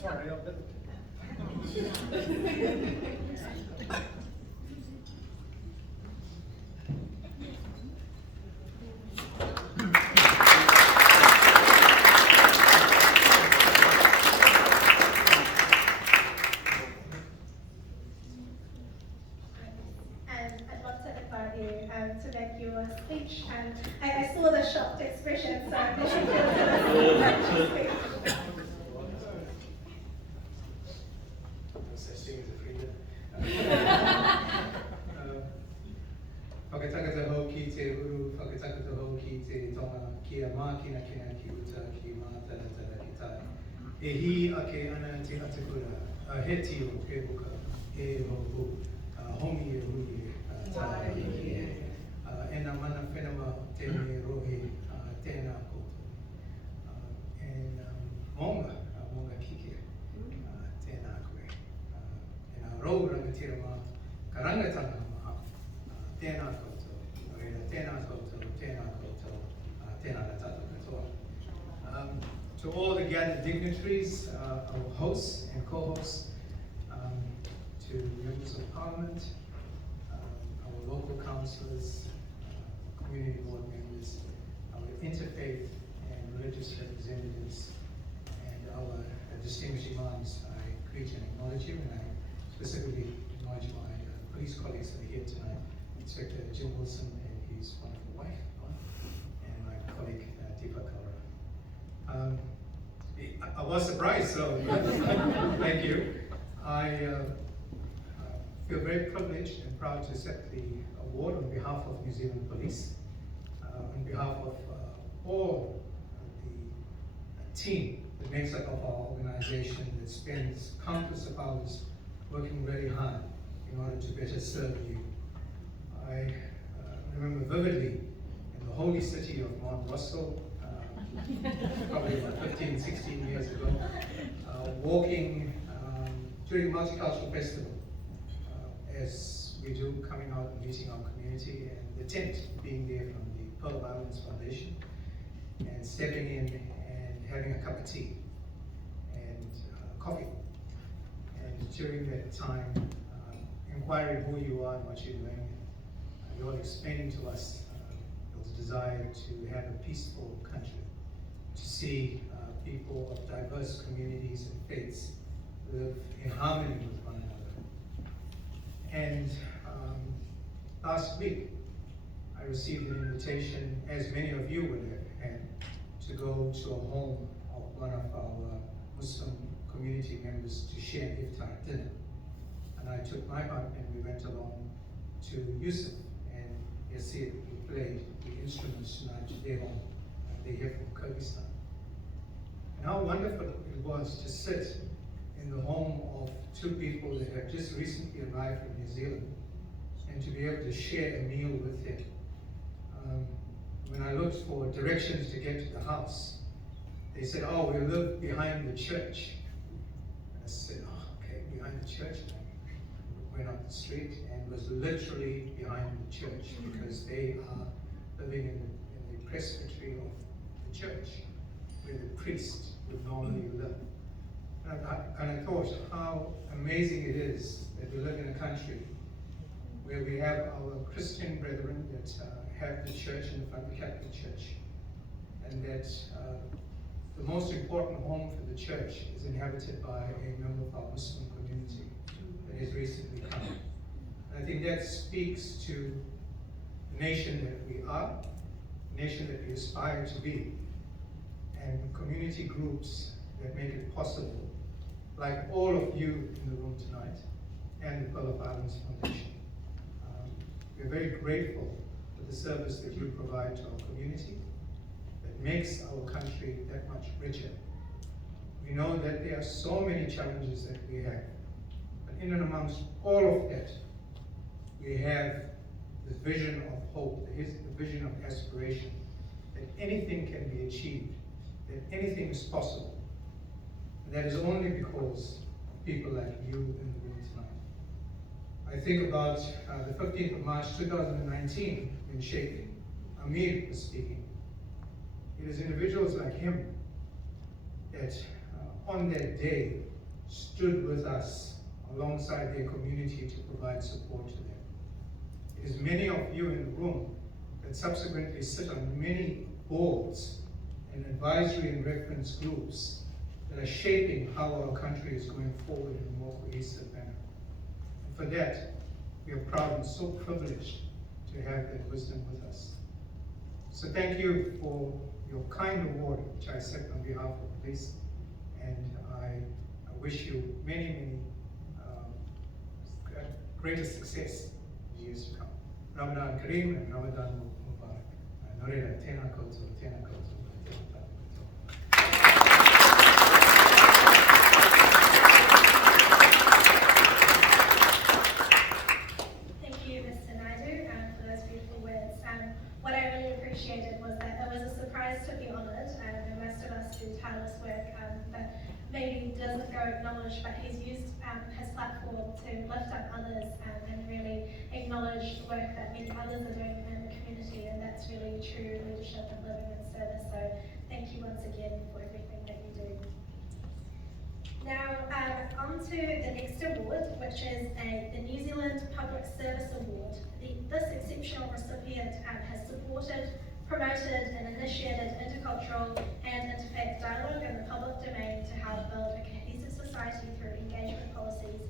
Sorry, I'll bet. I'd love to invite you to make your speech. I saw the shocked expression, so I'm not sure. hi ake ana te atakura, he tio, he buka, he hopu, hongi e hui e tā hiki. E nā mana whenama tēne rohe tēnā koutou. Maunga, maunga kike, tēnā koe. E nā rou rangatira ka rangatanga maha, tēnā koutou. Reira tēnā koutou, tēnā koutou, tēnā rā tātou katoa. To all the gathered dignitaries, our hosts and co-hosts, to members of parliament, our local councillors, community board members, our interfaith and religious representatives, and our distinguished imams, I greet and acknowledge you, and I specifically acknowledge my police colleagues that are here tonight, Inspector Jim Wilson and his wonderful wife, and my colleague Deepa Kaura. I was surprised, so thank you. I feel very privileged and proud to accept the award on behalf of New Zealand Police, on behalf of all the team that makes up of our organization that spends countless of hours working very hard in order to better serve you. I remember vividly in the holy city of Mount Russell, probably about 15, 16 years ago, walking during Multicultural Festival, as we do, coming out and meeting our community, and the tent being there from the Pearl Islands Foundation, and stepping in and having a cup of tea and coffee. And during that time, inquiring who you are and what you're doing, you're explaining to us your desire to have a peaceful country, to see people of diverse communities and faiths live in harmony with one another. And last week, I received an invitation, as many of you would have had, to go to a home of one of our Muslim community members to share an Iftar dinner. And I took my part and we went along to Yusuf and Yasir. We played the instruments tonight, they're here from Kyrgyzstan. And how wonderful it was to sit in the home of two people that have just recently arrived from New Zealand and to be able to share a meal with them. When I looked for directions to get to the house, they said, oh, we live behind the church. And I said, oh, okay, behind the church. And went up the street and was literally behind the church because they are living in the presbytery of the church where the priest would normally live. And I thought how amazing it is that we live in a country where we have our Christian brethren that have the church in front of the Catholic Church, and that the most important home for the church is inhabited by a member of our Muslim community that has recently come. And I think that speaks to the nation that we are, the nation that we aspire to be, and community groups that make it possible, like all of you in the room tonight, and the Pearl Islands Foundation. We're very grateful for the service that you provide to our community that makes our country that much richer. We know that there are so many challenges that we have, but in and amongst all of that, we have this vision of hope, the vision of aspiration, that anything can be achieved, that anything is possible. And that is only because of people like you in the room tonight. I think about the 15th of March 2019 when Sheikh Amir was speaking. It is individuals like him that on that day stood with us alongside their community to provide support to them. It is many of you in the room that subsequently sit on many boards and advisory and reference groups that are shaping how our country is going forward in a more cohesive manner. And for that, we are proud and so privileged to have that wisdom with us. So thank you for your kind award, which I accept on behalf of the police, and I wish you many, many greater success in the years to come. Ramadan Kareem and Ramadan Mubarak. Norera, tēnā koutou, tēnā koutou, tēnā koutou. maybe doesn't go acknowledged, but he's used his platform to lift up others and really acknowledge the work that many others are doing in the community, and that's really true leadership and living in service. So thank you once again for everything that you do. Now, on to the next award, which is the New Zealand Public Service Award. This exceptional recipient has supported, promoted and initiated intercultural and interfaith dialogue in the public domain to help build a cohesive society through engagement policies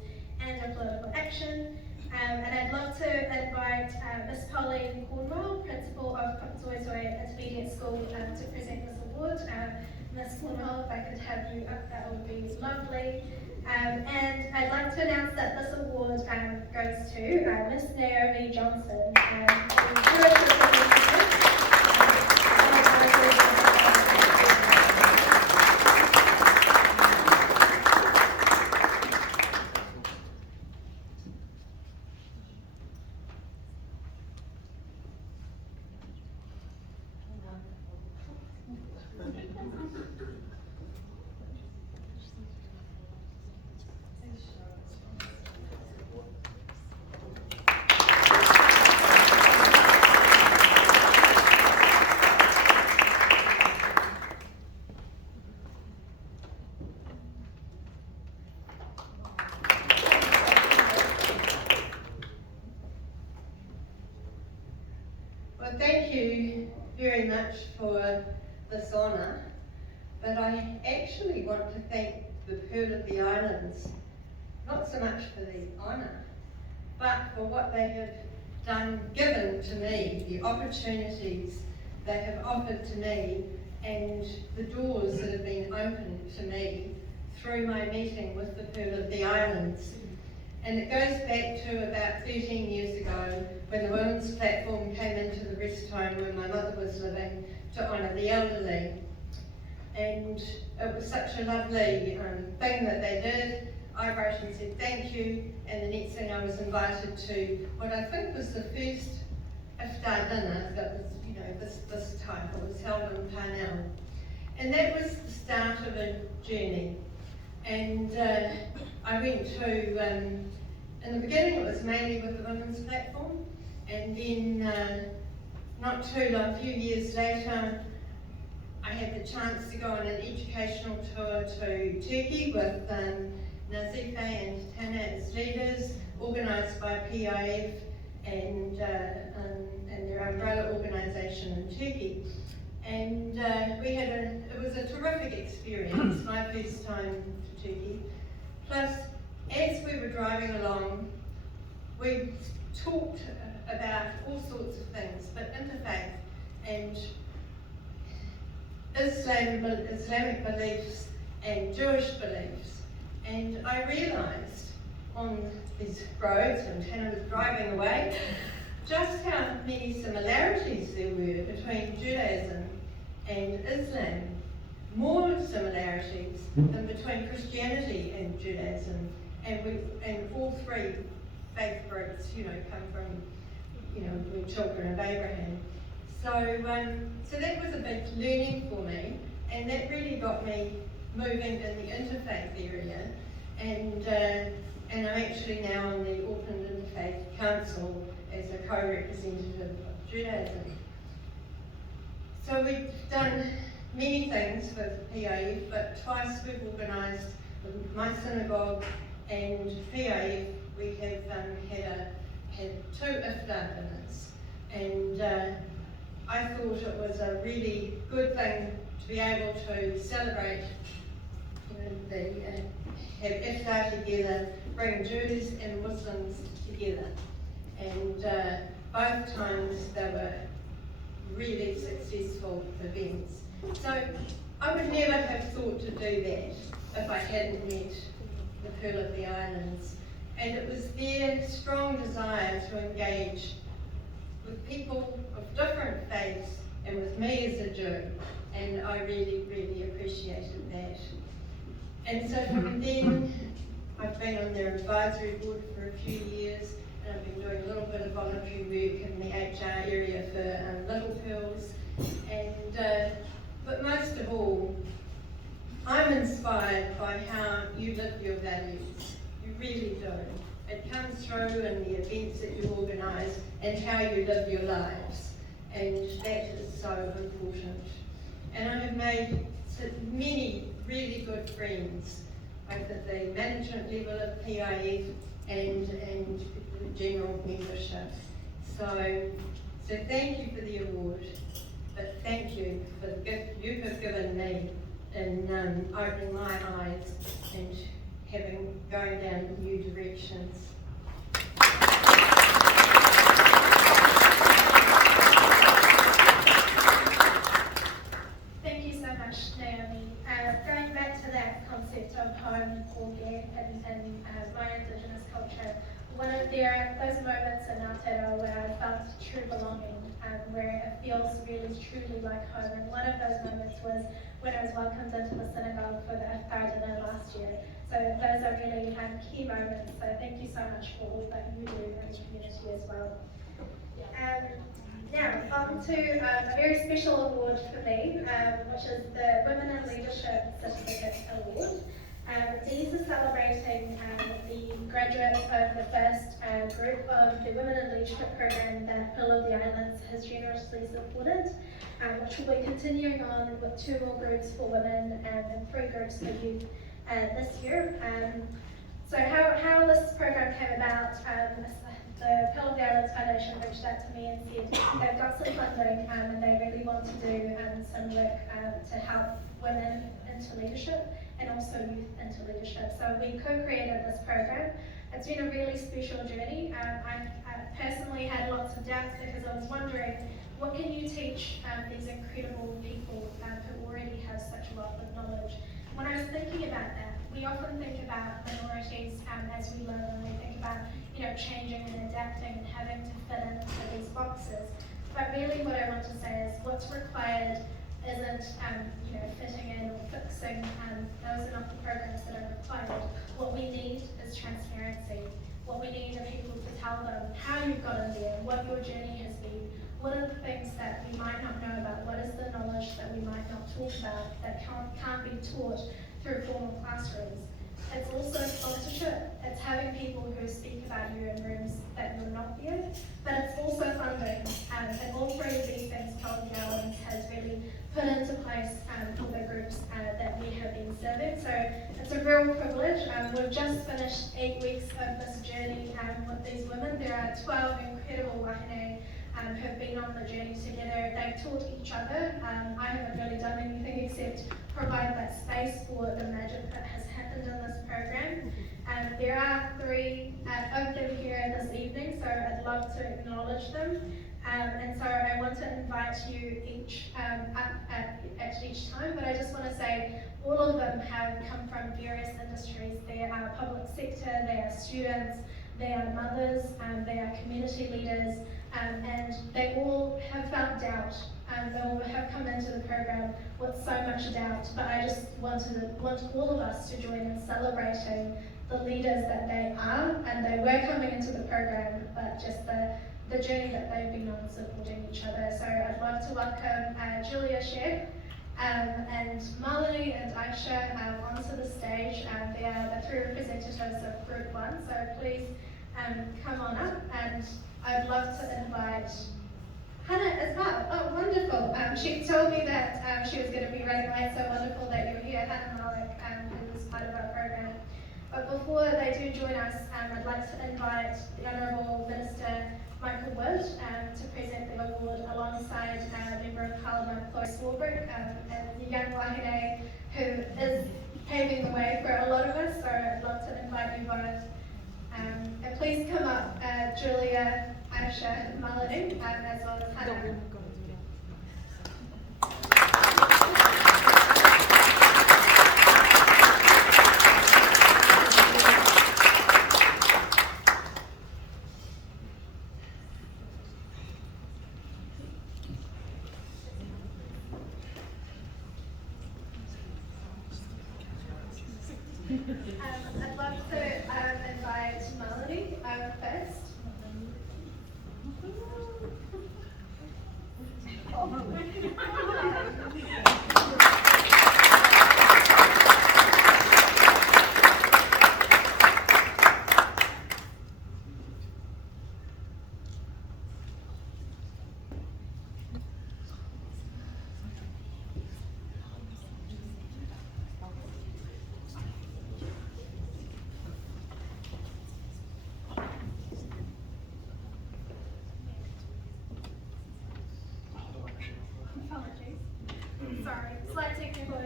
and political action. And I'd love to invite Miss Pauline Cornwell, Principal of Zoizoi Intermediate School, to present this award. Miss Cornwell, if I could have you up, that would be lovely. And I'd like to announce that this award goes to Miss Naomi Johnson. Well, thank you very much for this honour, but I actually want to thank the Pearl of the Islands, not so much for the honour, but for what they have given to me, the opportunities they have offered to me, and the doors that have been opened to me through my meeting with the Pearl of the Islands. And it goes back to about 13 years ago when the women's platform came into the rest home where my mother was living to honour the elderly. And it was such a lovely thing that they did. I wrote and said thank you, and the next thing I was invited to what I think was the first Iftar Dinner that was, this type. It was held in Parnell. And that was the start of a journey. And I went to, in the beginning it was mainly with the women's platform, and then not too long, a few years later, I had the chance to go on an educational tour to Turkey with Nazife and Tana as leaders, organised by PIF and their umbrella organisation in Turkey. And it was a terrific experience, my first time to Turkey. Plus, as we were driving along, we talked about all sorts of things, but interfaith and Islamic beliefs and Jewish beliefs. And I realised on these roads, when Hannah was driving away, just how many similarities there were between Judaism and Islam. More similarities than between Christianity and Judaism. And all three faith groups, come from, we're children of Abraham. So that was a big learning for me, and that really got me moving in the interfaith area. And I'm actually now on the Auckland Interfaith Council as a co-representative of Judaism. So we've done many things with PIF, but twice we've organised with my synagogue and PIF. We have had 2 Iftar dinners, and I thought it was a really good thing to be able to celebrate, have Iftar together, bring Jews and Muslims together, and both times they were really successful events. So I would never have thought to do that if I hadn't met the Pearl of the Islands. And it was their strong desire to engage with people of different faiths and with me as a Jew. And I really, really appreciated that. And so from then, I've been on their advisory board for a few years, and I've been doing a little bit of voluntary work in the HR area for Little Pearls. And but most of all, I'm inspired by how you live your values. You really do. It comes through in the events that you organise and how you live your lives. And that is so important. And I have made many really good friends, both at the management level of PIF and the general membership. So thank you for the award, but thank you for the gift you have given me in opening my eyes and going down new directions. Thank you so much, Naomi. Going back to that concept of home or get in my Indigenous culture, there are those moments in Aotearoa where I felt true belonging, where it feels really truly like home. And one of those moments was when I was welcomed into the synagogue for the Iftar Dinner last year. So those are really key moments. So thank you so much for all that you do in the community as well. Now, on to a very special award for me, which is the Women in Leadership Certificate Award. These are celebrating the graduates of the first group of the Women in Leadership program that Pearl of the Islands has generously supported, which will be continuing on with 2 more groups for women and 3 groups for youth this year. So how this program came about, the Pearl of the Islands Foundation reached out to me and said they've got some funding and they really want to do some work to help women into leadership and also youth into leadership. So we co-created this program. It's been a really special journey. I personally had lots of doubts because I was wondering, what can you teach these incredible people who already have such a wealth of knowledge? When I was thinking about that, we often think about minorities as we live, and we think about changing and adapting and having to fit into these boxes. But really what I want to say is what's required isn't fitting in or fixing. Those are not the programs that are required. What we need is transparency. What we need are people to tell them how you've got in there, what your journey has been, what are the things that we might not know about, what is the knowledge that we might not talk about that can't be taught through formal classrooms. It's also sponsorship. It's having people who speak about you in rooms that you're not there, but it's also funding. And all 3 of these things Pearl of the Islands has really put into place for the groups that we have been serving. So it's a real privilege. We've just finished 8 weeks of this journey with these women. There are 12 incredible wahine who've been on the journey together. They've taught each other. I haven't really done anything except provide that space for the magic that has happened in this program. There are 3 of them here this evening, so I'd love to acknowledge them. And so I want to invite you each up at each time, but I just want to say all of them have come from various industries. They are public sector, they are students, they are mothers, they are community leaders, and they all have felt doubt. They all have come into the program with so much doubt, but I just want all of us to join in celebrating the leaders that they are, and they were coming into the program, but just the journey that they've been on supporting each other. So I'd love to welcome Julia Sheff and Malini and Aisha onto the stage. They are the 3 representatives of Group 1, so please come on up, and I'd love to invite Hannah as well. Oh, wonderful. She told me that she was going to be running late, so wonderful that you're here, Hannah Malik, who was part of our program. But before they do join us, I'd like to invite the Honourable Minister Michael Wood to present the award alongside Member of Parliament Chloe Swarbrick, and the young wahine who is paving the way for a lot of us, so I'd love to invite you both. And please come up, Julia, Aisha, and Malini, as well as Hannah. I'd love to invite Melanie first.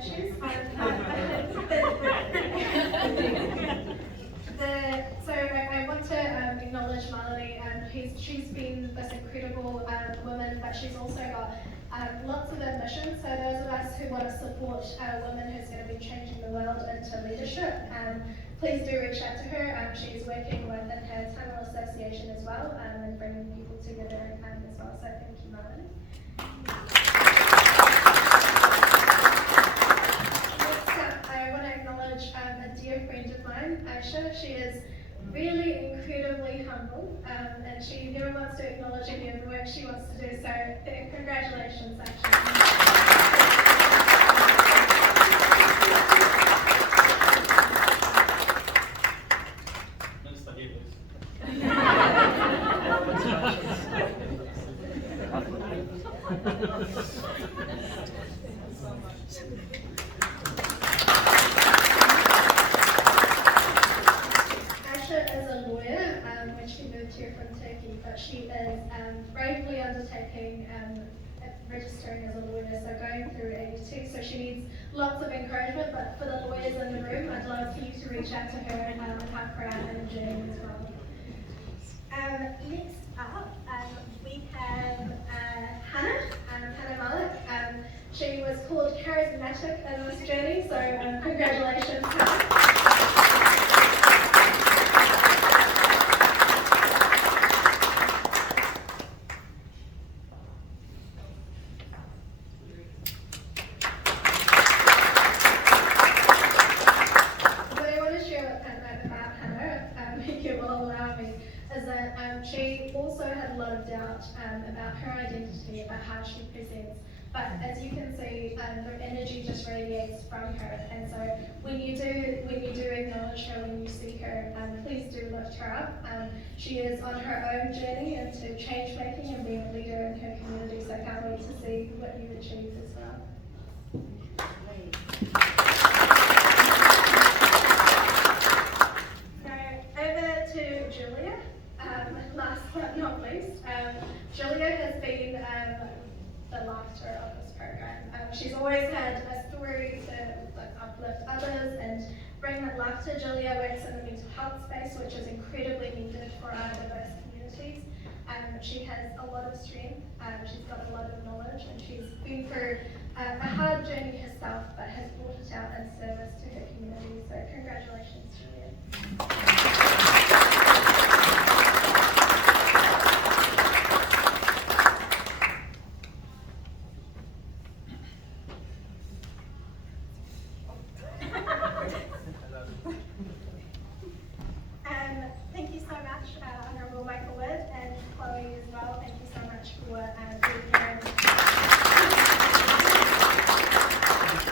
issues. So I want to acknowledge Melanie. She's been this incredible woman, but she's also got lots of ambition. So those of us who want to support a woman who's going to be changing the world into leadership, please do reach out to her. She's working within her tunnel association as well, and bringing people together as well. So thank you, Melanie. Next up, I want to acknowledge a dear friend of mine, Aisha. She is really incredibly humble, and she never wants to acknowledge any of the work she wants to do. So congratulations, Aisha. But she is bravely undertaking registering as a lawyer, so going through 82, so she needs lots of encouragement, but for the lawyers in the room, I'd love for you to reach out to her and help her out in the journey as well. Next up, we have Hannah Malik. She was called charismatic in this journey, so congratulations, Hannah. She also had a lot of doubt about her identity, about how she presents. But as you can see, the energy just radiates from her. And so when you do acknowledge her, when you see her, please do lift her up. She is on her own journey into change making and being a leader in her community. So I can't wait to see what you achieve as well. Last but not least, Julia has been the laughter of this program. She's always had a story to uplift others and bring that laughter. Julia works in the mental health space, which is incredibly needed for our diverse communities. She has a lot of strength, she's got a lot of knowledge, and she's been through a hard journey herself, but has brought it out in service to her community. So congratulations, Julia. Thank you so much, Honourable Michael Wood, and Chloe as well. Thank you so much for being here.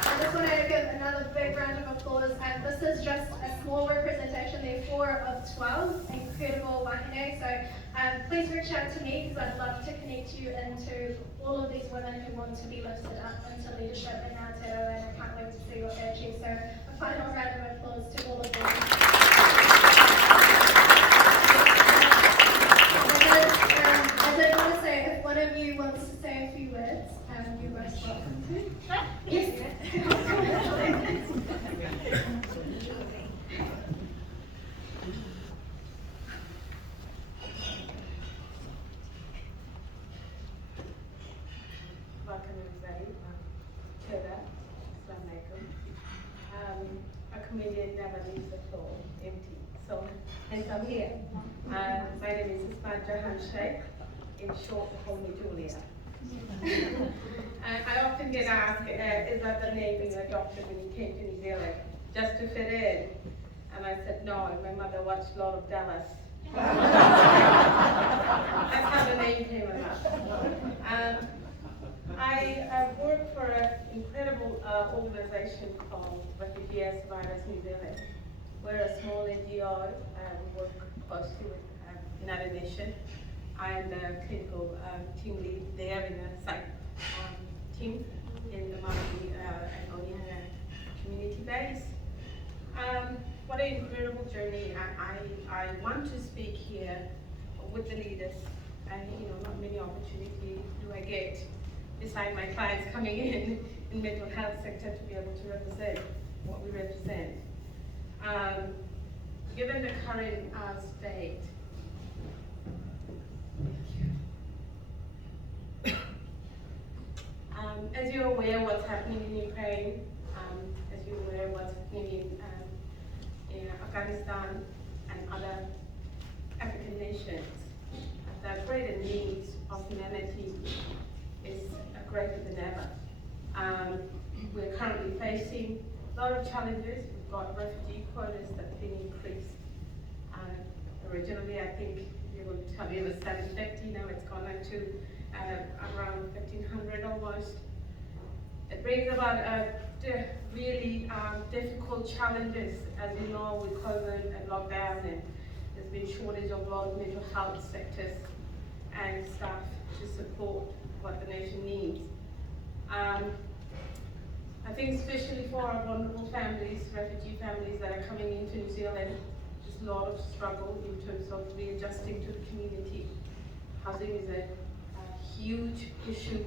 I just want to give another big round of applause. This is just a small representation. There are 4 of 12 incredible wahine. So please reach out to me, because I'd love to connect you into all of these women who want to be lifted up into leadership in Aotearoa, and I can't wait to see what they achieve. So a final round of applause to all of them. I did want to say, if one of you wants to say a few words, you're most welcome to. Yes. Welcome everybody. Kira, Assalamu alaikum. A comedian never leaves the floor empty. So, hence I'm here. My name is Ismail Jahan Sheikh. In short, call me Julia. I often get asked, is that the name you adopted when you came to New Zealand, just to fit in? And I said, no, my mother watched a lot of Dallas. That's how the name came about. I work for an incredible organization called Refugee Survivors New Zealand. We're a small NGO, we work closely with United Nations. I'm the clinical team lead there in the psych team in the Māori and Onehunga community base. What an incredible journey. I want to speak here with the leaders, and not many opportunities do I get, beside my clients coming in in mental health sector to be able to represent what we represent. Given the current state, as you're aware what's happening in Ukraine, as you're aware what's happening in Afghanistan and other African nations, the greater needs of humanity is greater than ever. We're currently facing a lot of challenges. We've got refugee quotas that have been increased. Originally, I think they will tell you it was 750, now it's gone up to around 1,500 almost. It brings about really difficult challenges, as you know, with COVID and lockdown, and there's been shortage of a lot of mental health sectors and staff to support what the nation needs. I think especially for our vulnerable families, refugee families that are coming into New Zealand, there's a lot of struggle in terms of readjusting to the community. Housing is a huge issue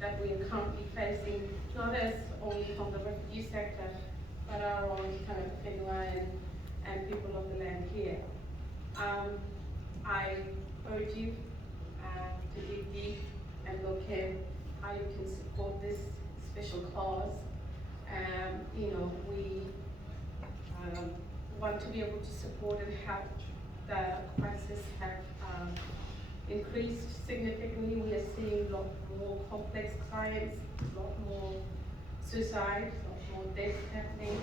that we are currently facing, not as only from the refugee sector, but our own kind of whenua and people of the land here. I urge you to dig deep and look at how you can support this special cause. You know, we want to be able to support and help. The crisis have increased significantly. We are seeing a lot more complex clients, a lot more suicide, a lot more deaths happening.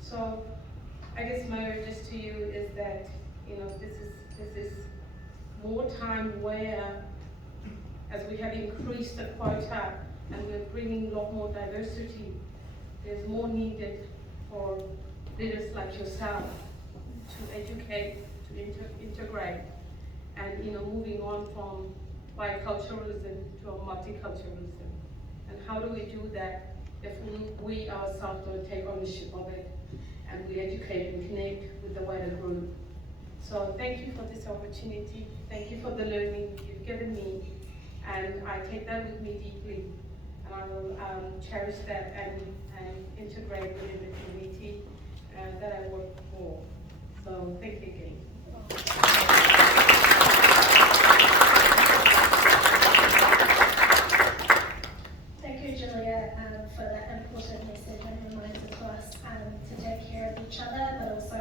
So I guess my urge to you is that, you know, this is more time where, as we have increased the quota and we're bringing a lot more diversity, there's more needed for leaders like yourself to educate, to integrate, and, you know, moving on from biculturalism to a multiculturalism. And how do we do that if we ourselves don't take ownership of it and we educate and connect with the wider group? So thank you for this opportunity. Thank you for the learning you've given me, and I take that with me deeply, and I will cherish that and integrate within the community that I work for. So thank you again. Thank you, Julia, for that important message and reminder to us to take care of each other, but also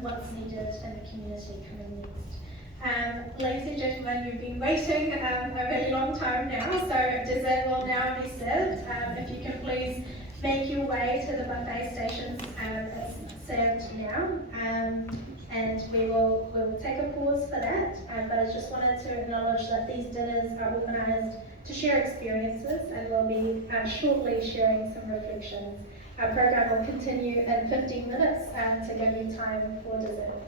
what's needed in the community coming next. Ladies and gentlemen, you've been waiting a really long time now, so dessert will now be served. If you can please make your way to the buffet stations, it's served now, and we will take a pause for that. But I just wanted to acknowledge that these dinners are organised to share experiences, and we'll be shortly sharing some reflections. Our program will continue in 15 minutes to give you time for dessert.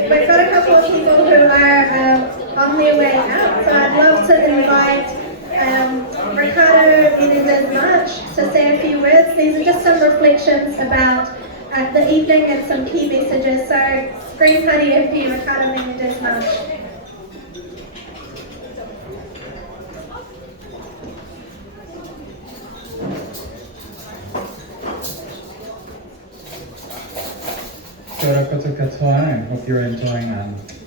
we've got a couple of people who are on their way out, so I'd love to invite Ricardo Menendez March to say a few words. These are just some reflections about the evening and some key messages. So, Green Party MP Ricardo Menendez March. Kia ora koutou katoa, and hope you're enjoying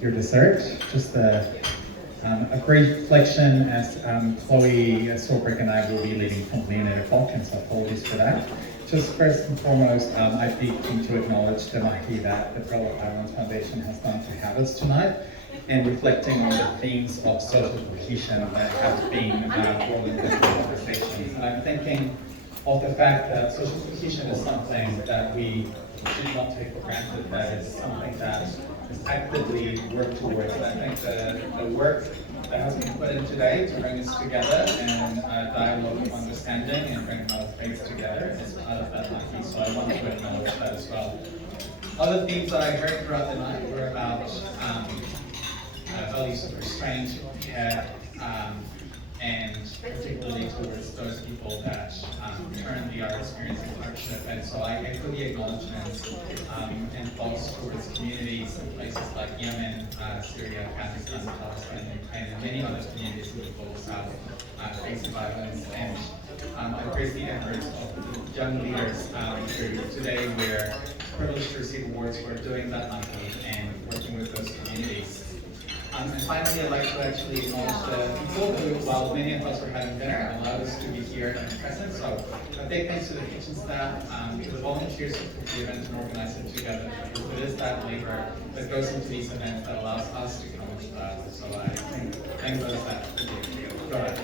your dessert. Just a brief reflection as Chloe Sorbrick and I will be leaving company in 8 o'clock, and so apologies for that. Just first and foremost, I'd be keen to acknowledge the mahi that the Pearl Islands Foundation has done to have us tonight, and reflecting on the themes of social cohesion that have been brought into the conversations. And I'm thinking of the fact that social cohesion is something that we should not take for granted, that is something that is actively worked towards. And I think the work that has been put in today to bring us together and dialogue of understanding and bring our faiths together is part of that lucky. So I want to acknowledge that as well. Other themes that I heard throughout the night were about values of restraint, care, and particularly towards those people that currently are experiencing hardship. And so I echo the acknowledgements and thoughts towards communities in places like Yemen, Syria, Pakistan, Palestine, and many other communities in the global south facing violence. And I praise the efforts of young leaders who today were privileged to receive awards for doing that monthly and working with those communities. And finally, I'd like to actually acknowledge the people who, while many of us were having dinner, allowed us to be here and present. So a big thanks to the kitchen staff, the volunteers who put the event and organize it together, because it is that labor that goes into these events that allows us to come into that. So I thank those that go ahead.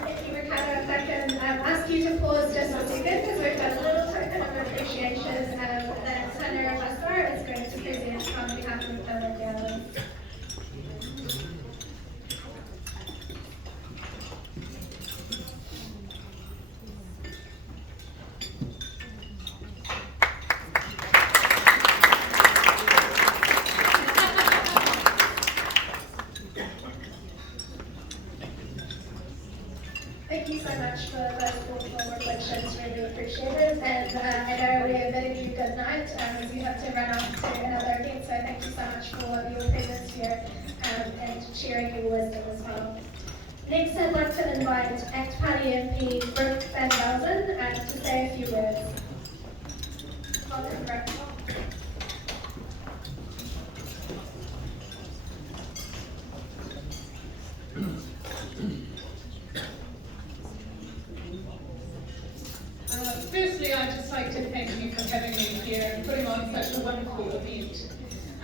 Thank you, Ricardo. If I can ask you to pause just a second, because we've got a little token of appreciation that Senator Pastor is going to present on behalf of the Gallery. Thank you so much for those thoughtful reflections, really appreciate it. And I know we're bidding you good night as you have to run off to another event, so thank you so much for your presence here and sharing your wisdom as well. Next, I'd like to invite ACT Party MP Brooke Van Velzen to say a few words. Welcome, Brooke. Firstly, I'd just like to thank you for having me here and putting on such a wonderful event.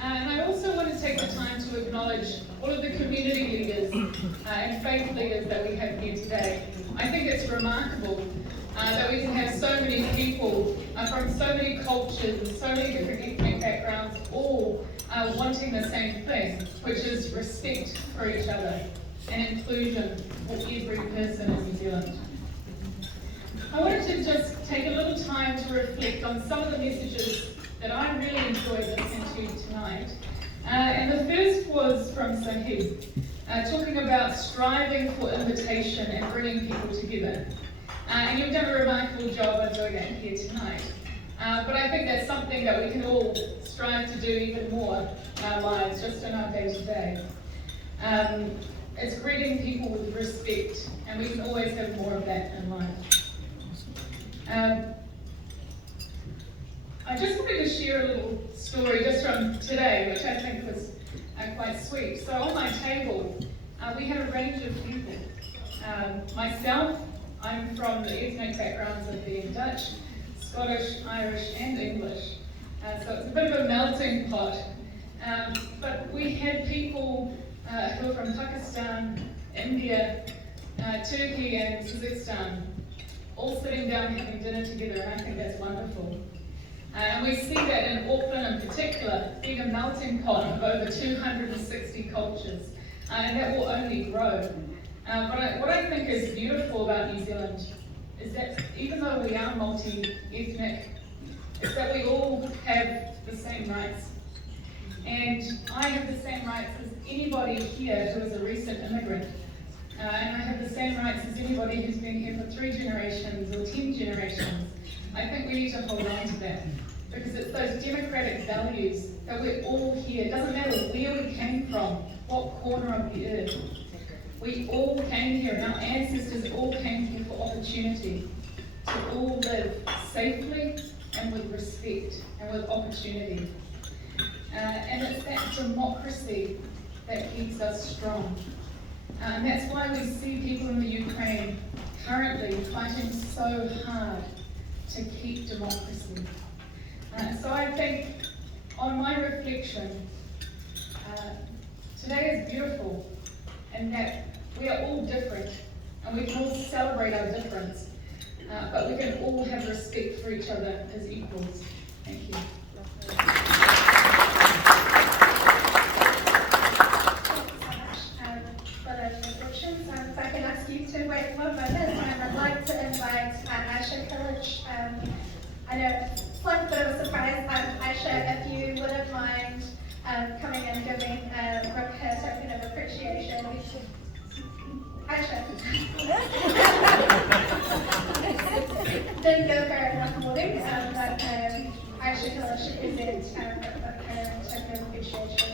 And I also want to take the time to acknowledge all of the community leaders and faith leaders that we have here today. I think it's remarkable that we can have so many people from so many cultures and so many different ethnic backgrounds all wanting the same thing, which is respect for each other and inclusion for every person in New Zealand. I wanted to just take a little time to reflect on some of the messages that I really enjoyed listening to tonight. And the first was from Sahib, talking about striving for invitation and bringing people together. And you've done a remarkable job of doing that here tonight. But I think that's something that we can all strive to do even more in our lives, just in our day-to-day. It's greeting people with respect, and we can always have more of that in life. I just wanted to share a little story just from today, which I think was quite sweet. So on my table, we had a range of people. Myself, I'm from the ethnic backgrounds of being Dutch, Scottish, Irish, and English. So it's a bit of a melting pot. But we had people who are from Pakistan, India, Turkey, and Kazakhstan, all sitting down having dinner together, and I think that's wonderful. And we see that in Auckland in particular, being a melting pot of over 260 cultures, and that will only grow. But what I think is beautiful about New Zealand is that even though we are multi-ethnic, is that we all have the same rights. And I have the same rights as anybody here who is a recent immigrant. And I have the same rights as anybody who's been here for 3 generations or 10 generations. I think we need to hold on to that, because it's those democratic values that we're all here. It doesn't matter where we came from, what corner of the earth. We all came here, and our ancestors all came here for opportunity, to all live safely and with respect and with opportunity. And it's that democracy that keeps us strong. And that's why we see people in the Ukraine currently fighting so hard to keep democracy. So I think, on my reflection, today is beautiful, and that we are all different, and we can all celebrate our difference, but we can all have respect for each other as equals. Thank you. If I can ask you to wait 1 moment, I'd like to invite Aisha Kilic. I know it's like a bit of a surprise. Aisha, if you wouldn't mind coming and giving Brooke her token of appreciation. Aisha. Didn't give her enough warning, but Aisha Kilic is it her token of appreciation.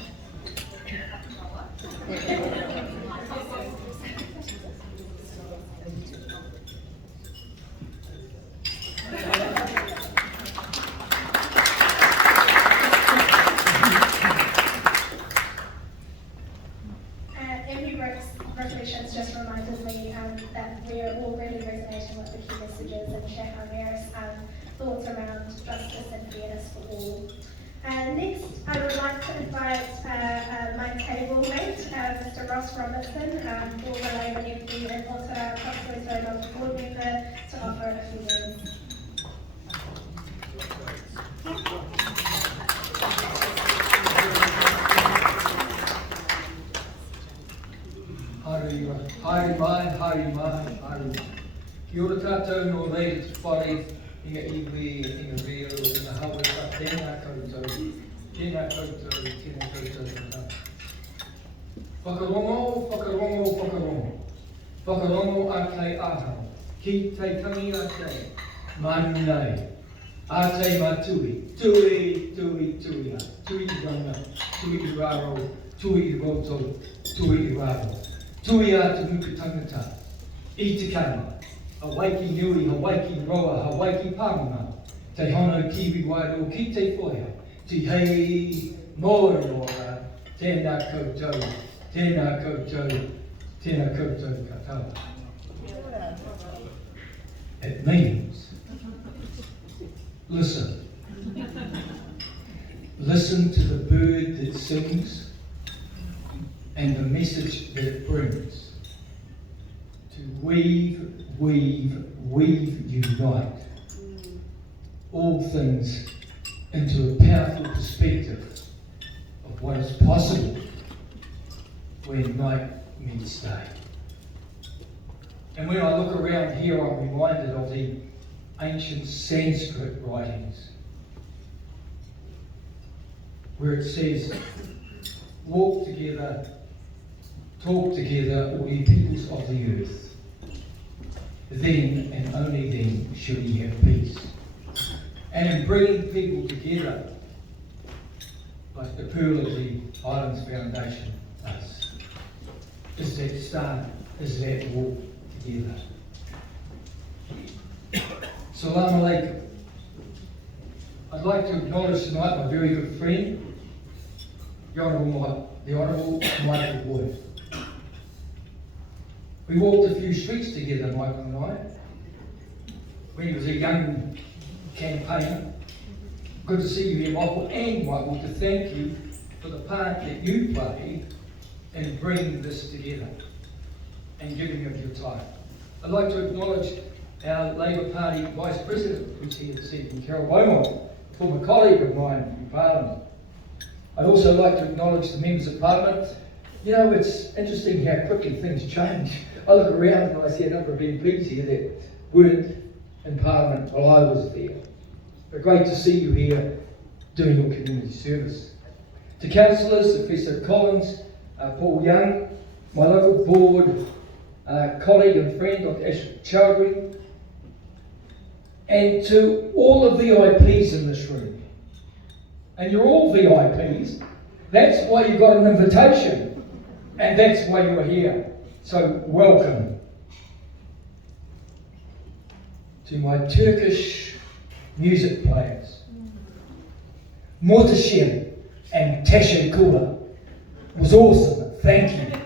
Reflections just reminded me that we are all really resonating with the key messages and share our various thoughts around justice and fairness for all. Next, I would like to invite my table mate, Mr. Ross Robertson, for Relay Wenyefu and also our Coxway board member, to offer a few words. Haere mai. Kia ora tātou no reira te whare, inga iwi, inga reo, inga hawe, tēnā koutou, tēnā koutou. Whakarongo. Whakarongo a kei ahau, ki te tangi a te, manu nei, a te matui, tui i ranga, tui i raro, tui i roto, tui i raro. Tui a te muku tangata, I te kama, Hawaii nui, Hawaii roa, Hawaii pāmuna, te hono kiwi wairo ki te whoia, te hei mōra, tēnā koutou, katoa. It means, listen. Listen to the bird that sings, and the message that it brings. To weave, unite all things into a powerful perspective of what is possible when night meets day. And when I look around here, I'm reminded of the ancient Sanskrit writings, where it says, walk together, talk together, all ye peoples of the earth. Then and only then shall ye have peace. And in bringing people together, like the Pearl of the Islands Foundation does, is that start, is that walk together. Salam alaikum. I'd like to acknowledge tonight my very good friend, the Honourable Michael Wood. We walked a few streets together, Michael and I, when he was a young campaigner. Good to see you here, Michael, and Michael, to thank you for the part that you play in bringing this together and giving of your time. I'd like to acknowledge our Labour Party Vice President, who's here this evening, Carol Beaumont, a former colleague of mine in Parliament. I'd also like to acknowledge the members of Parliament. You know, it's interesting how quickly things change. I look around and I see a number of MPs here that weren't in Parliament while I was there. But great to see you here doing your community service. To councillors, Professor Collins, Paul Young, my local board colleague and friend, Dr. Ashok Chowdhury, and to all the VIPs in this room. And you're all VIPs. That's why you got an invitation, and that's why you are here. So welcome. To my Turkish music players, Mortashim and Teşekkürler was awesome. Thank you.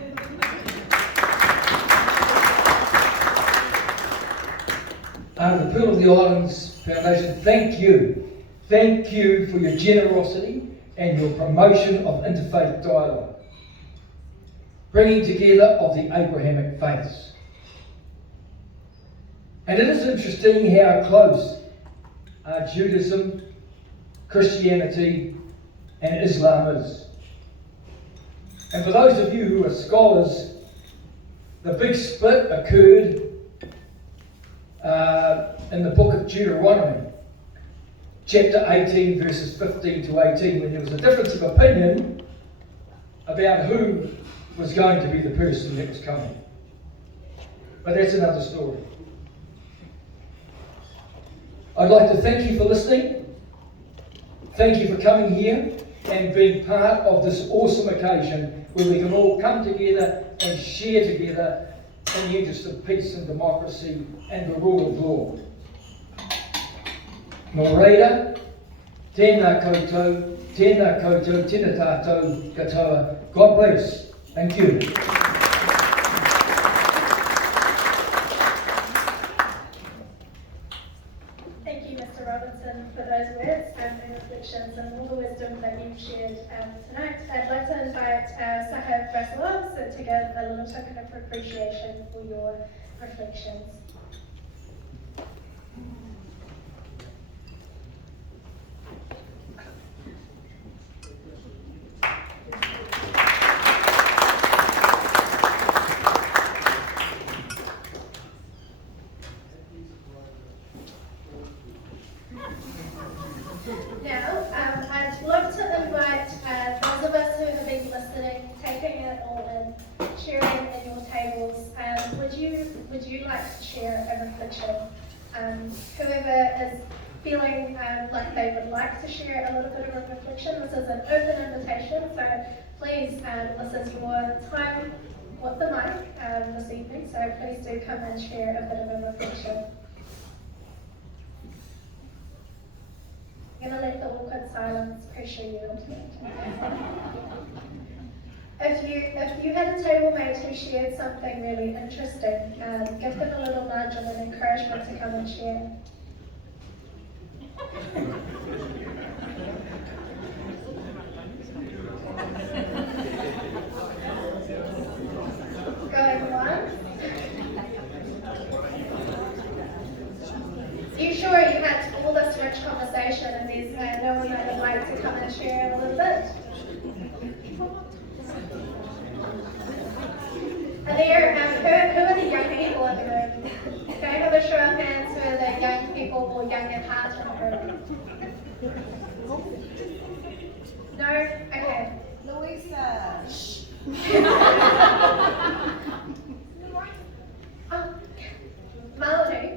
The Pearl of the Islands Foundation, thank you. Thank you for your generosity and your promotion of interfaith dialogue, bringing together of the Abrahamic faiths. And it is interesting how close Judaism, Christianity and Islam is. And for those of you who are scholars, the big split occurred in the book of Deuteronomy, chapter 18, verses 15 to 18, when there was a difference of opinion about who was going to be the person that was coming. But that's another story. I'd like to thank you for listening. Thank you for coming here and being part of this awesome occasion where we can all come together and share together in the interest of peace and democracy and the rule of law. Nō reira, tēnā koutou, tēnā koutou, tēnā tātou katoa. God bless. Thank you. Thank you, Mr. Robinson, for those words and reflections and all the wisdom that you've shared tonight. I'd like to invite Sahib Brasilov to give a little token of appreciation for your reflections. Now, I'd love to invite those of us who have been listening, taking it all in, sharing at your tables. Would you like to share a reflection? Whoever is feeling like they would like to share a little bit of a reflection, this is an open invitation, so please, this is your time with the mic this evening, so please do come and share a bit of a reflection. I'm going to let the awkward silence pressure you into it. If you had a table mate who shared something really interesting, give them a little nudge and an encouragement to come and share. Going once. You sure you had all this rich conversation and there's no one that would like to come and share a little bit? Are there, who are the young people in the room? Can I have a show of hands who are the young people or young at heart in the room? No? Okay. Louisa. Melanie,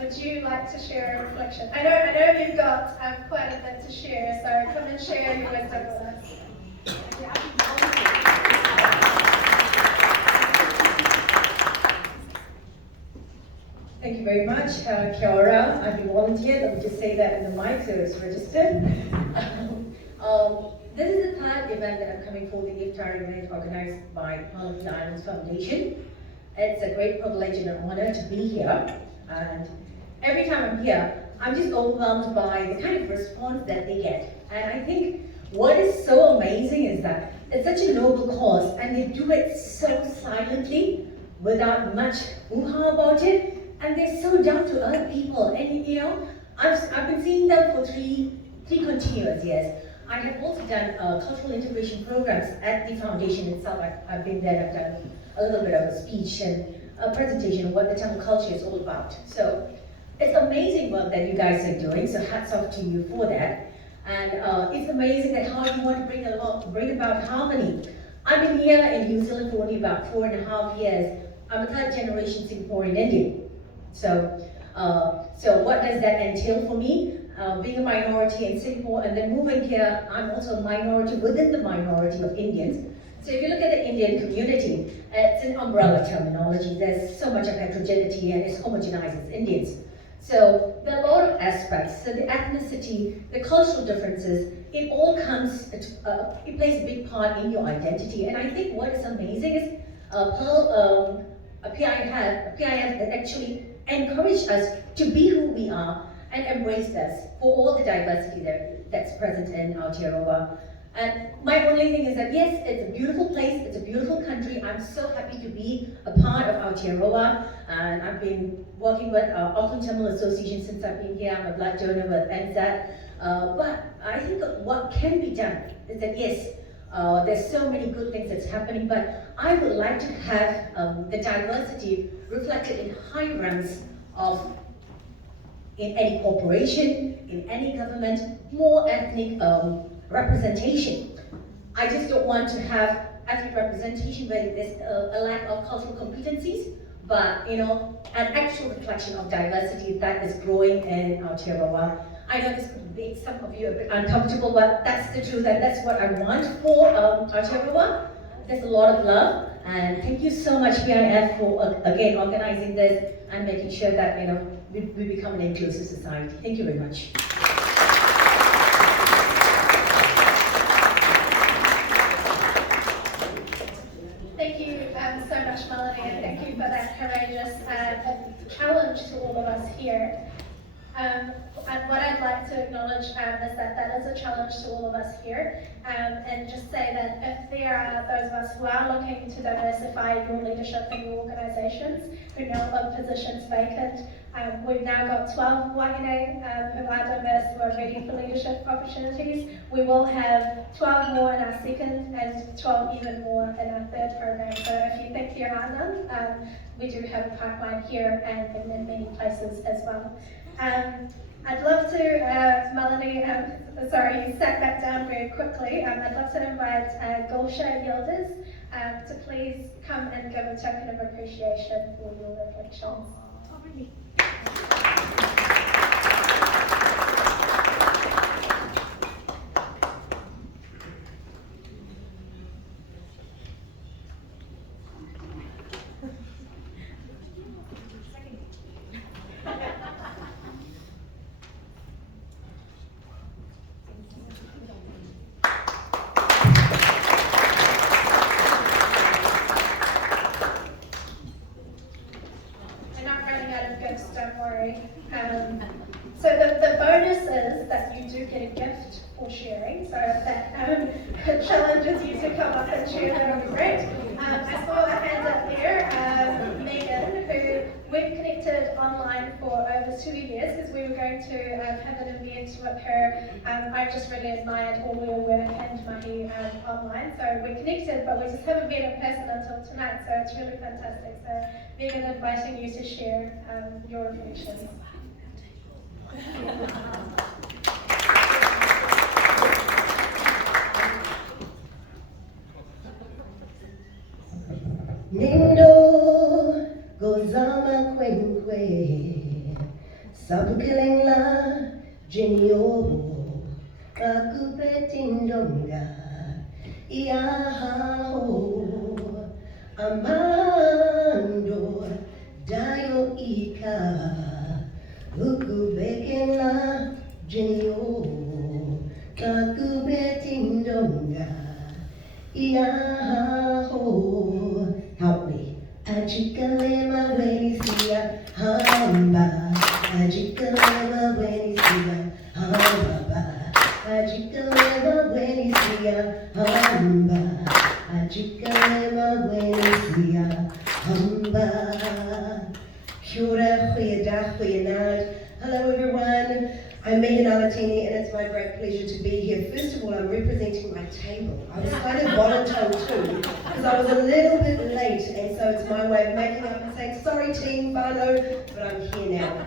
would you like to share a reflection? I know you've got quite a bit to share, so come and share your wisdom with us. Thank you very much. Kia ora. I've been volunteered. Let me just say that in the mic so it's registered. This is the third event that I'm coming for, the Iftar event organized by Pearl of the Islands Foundation. It's a great privilege and an honor to be here. And every time I'm here, I'm just overwhelmed by the kind of response that they get. And I think what is so amazing is that it's such a noble cause and they do it so silently without much hoo-ha about it. And they're so down to earth people. And you know, I've been seeing them for three continuous years. I have also done cultural integration programs at the foundation itself. I've been there, I've done a little bit of a speech and presentation of what the Tamil culture is all about. So it's amazing work that you guys are doing, so hats off to you for that. And it's amazing that how you want to bring about harmony. I've been here in New Zealand for only about 4.5 years. I'm a third generation Singaporean Indian. So what does that entail for me? Being a minority in Singapore and then moving here, I'm also a minority within the minority of Indians. So if you look at the Indian community, it's an umbrella terminology. There's so much of heterogeneity and it's homogenized as Indians. So there are a lot of aspects. So the ethnicity, the cultural differences, it all comes, it plays a big part in your identity. And I think what is amazing is PIF actually encouraged us to be who we are and embraced us for all the diversity that's present in Aotearoa. And my only thing is that yes, it's a beautiful place, it's a beautiful country. I'm so happy to be a part of Aotearoa, and I've been working with Auckland Tamil Association since I've been here. I'm a blood donor with NZAT. But I think that what can be done is that yes, there's so many good things that's happening, but I would like to have the diversity reflected in high ranks of in any corporation, in any government, more ethnic representation. I just don't want to have ethnic representation where there's a lack of cultural competencies, but an actual reflection of diversity that is growing in Aotearoa. I know this could make some of you a bit uncomfortable, but that's the truth, and that's what I want for Aotearoa. There's a lot of love, and thank you so much, PIF, for again organizing this and making sure that we become an inclusive society. Thank you very much. Thank you so much, Melanie, and thank you for that courageous challenge to all of us here. And what I'd like to acknowledge is that is a challenge to all of us here, and just say that if there are those of us who are looking to diversify your leadership in your organisations, who know of positions vacant, we've now got 12 wahine who are diverse, who are ready for leadership opportunities. We will have 12 more in our second and 12 even more in our third program. So if you think there are none, we do have a pipeline here and in many places as well. I'd love to, Melanie, sorry, you sat back down very quickly. I'd love to invite Gulsha Yildiz to please come and give a token of appreciation for your reflections. Don't worry. So the bonus is that you do get a gift for sharing. So if that challenges you to come up and share, that would be great. I saw a hand up there, Megan, who we've connected online for over 2 years because we were going to have an event with her. I've just really admired all your work and Mahi online. So we're connected, but we just haven't met in person until tonight. So it's really fantastic. So Megan, inviting you to share your reflections. Nindo gozama kwenkwe sabukelengla jenio kakupetindonga iaho amando dayo ika ukubekengla jenio kakupetindonga iaho. Help me. Ajikalema wenisia hamba. Ajikalema wenisia hamba. Ajikalema wenisia hamba. Ajikalema wenisia hamba. Kia ora, goeiedag, goeienaand. Hello everyone. I'm Megan Alatini, and it's my great pleasure to be here. First of all, I'm representing my table. I was kind of voluntold too, because I was a little bit late, and so it's my way of making up and saying, sorry team, Barno, but I'm here now.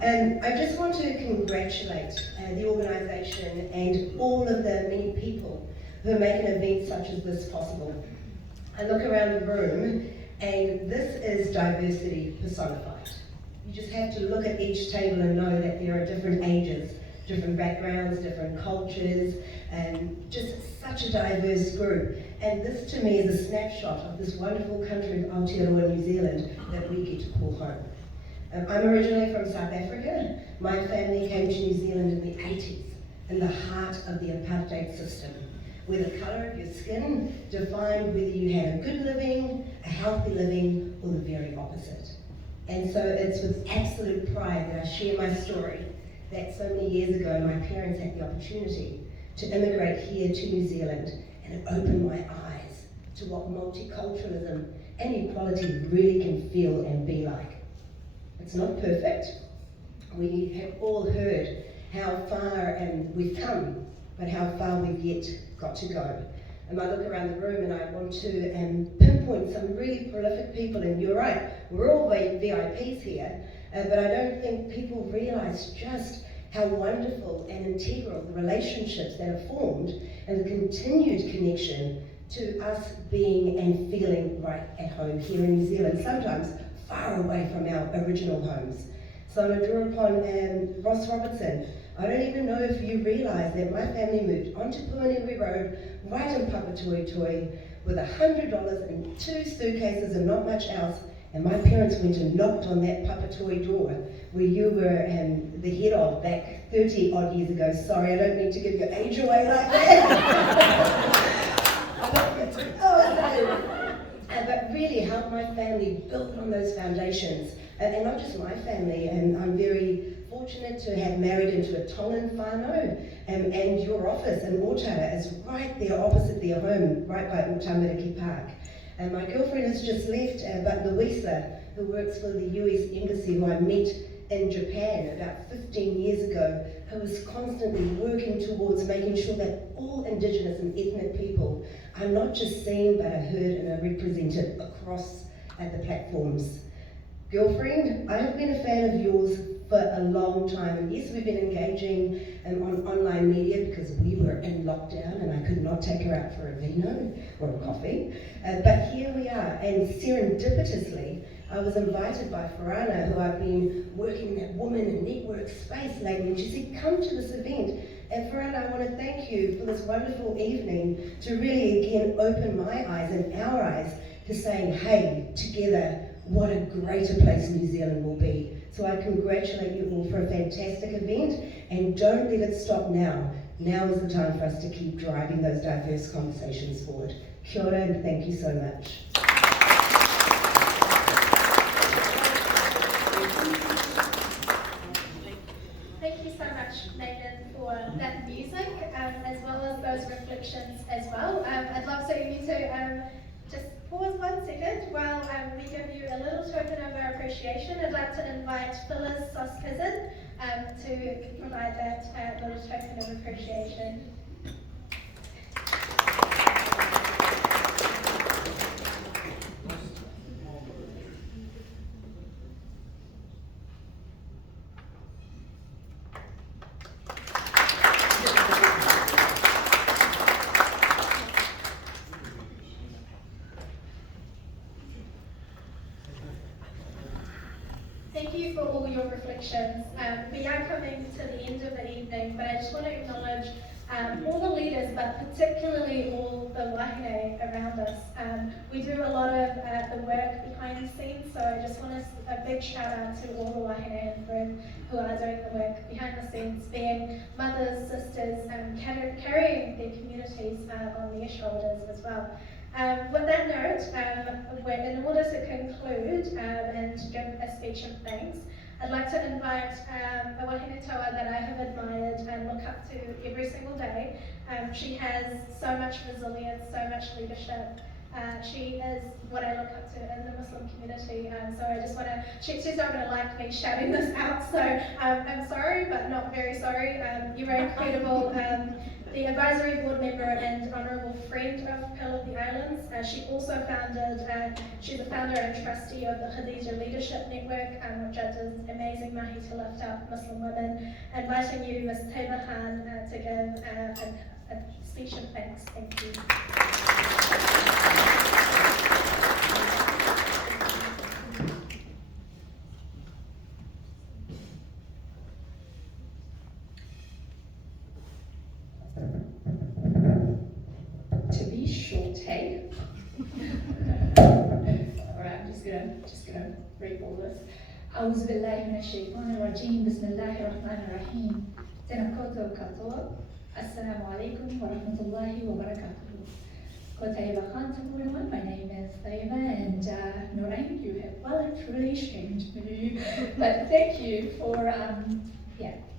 And I just want to congratulate the organisation and all of the many people who make an event such as this possible. I look around the room, and this is diversity personified. You just have to look at each table and know that there are different ages, different backgrounds, different cultures, and just such a diverse group. And this to me is a snapshot of this wonderful country of Aotearoa, New Zealand, that we get to call home. I'm originally from South Africa. My family came to New Zealand in the 80s, in the heart of the apartheid system, where the colour of your skin defined whether you had a good living, a healthy living, or the very opposite. And so it's with absolute pride that I share my story that so many years ago my parents had the opportunity to immigrate here to New Zealand, and it opened my eyes to what multiculturalism and equality really can feel and be like. It's not perfect. We have all heard how far we've come, but how far we've yet got to go. And I look around the room and I want to pinpoint some really prolific people, and you're right, we're all VIPs here, but I don't think people realise just how wonderful and integral the relationships that are formed and the continued connection to us being and feeling right at home here in New Zealand, sometimes far away from our original homes. So I'm going to draw upon Ross Robertson. I don't even know if you realise that my family moved onto Puanui Road, right in Papatoetoe, with $100 and 2 suitcases and not much else, and my parents went and knocked on that Papatoetoe door where you were the head of back 30 odd years ago. Sorry, I don't need to give your age away like that. But really helped my family build on those foundations. And not just my family, and I'm very fortunate to have married into a Tongan whānau, and your office in Otara is right there opposite their home, right by Otamariki Park. And my girlfriend has just left, but Louisa, who works for the US Embassy, who I met in Japan about 15 years ago, who is constantly working towards making sure that all Indigenous and ethnic people are not just seen but are heard and are represented across at the platforms. Girlfriend, I have been a fan of yours for a long time, and yes, we've been engaging on online media because we were in lockdown and I could not take her out for a vino or a coffee, but here we are, and serendipitously I was invited by Farana, who I've been working in that woman and network space lately, and she said, come to this event. And Farana, I want to thank you for this wonderful evening to really again open my eyes and our eyes to saying, hey, together, what a greater place New Zealand will be. So I congratulate you all for a fantastic event, and don't let it stop now. Now is the time for us to keep driving those diverse conversations forward. Kia ora, and thank you so much. Thank you so much, Megan, for that music, as well as those reflections as well. I'd love for you to just pause 1 second while we give you a little token of our appreciation. I'd like to invite Phyllis Soskizin to provide that little token of appreciation. Thank you for all your reflections. We are coming to the end of the evening, but I just want to acknowledge all the leaders, but particularly all the wahine around us. We do a lot of the work behind the scenes, so I just want a big shout out to all the wahine and friends who are doing the work behind the scenes, being mothers, sisters, carrying their communities on their shoulders as well. With that note, in order to conclude and give a speech of thanks, I'd like to invite a wahine toa that I have admired and look up to every single day. She has so much resilience, so much leadership, She is what I look up to in the Muslim community, so I just want to, she's not going to like me shouting this out, so I'm sorry, but not very sorry. You were incredible. The advisory board member and honourable friend of Pearl of the Islands. She also founded, she's the founder and trustee of the Khadija Leadership Network, which does amazing mahi to lift up Muslim women. Inviting you, Ms. Taiba Khan, to give a speech of thanks. Thank you. To be short, hey? Alright, I'm just gonna read all this. أعوذ بالله من الشيطان الرجيم بسم الله الرحمن الرحيم تنكوتو كاتو السلام عليكم ورحمة الله وبركاته. Taiba Khan to everyone. My name is Taiba, and Nurain, you have well and truly changed me. But thank you for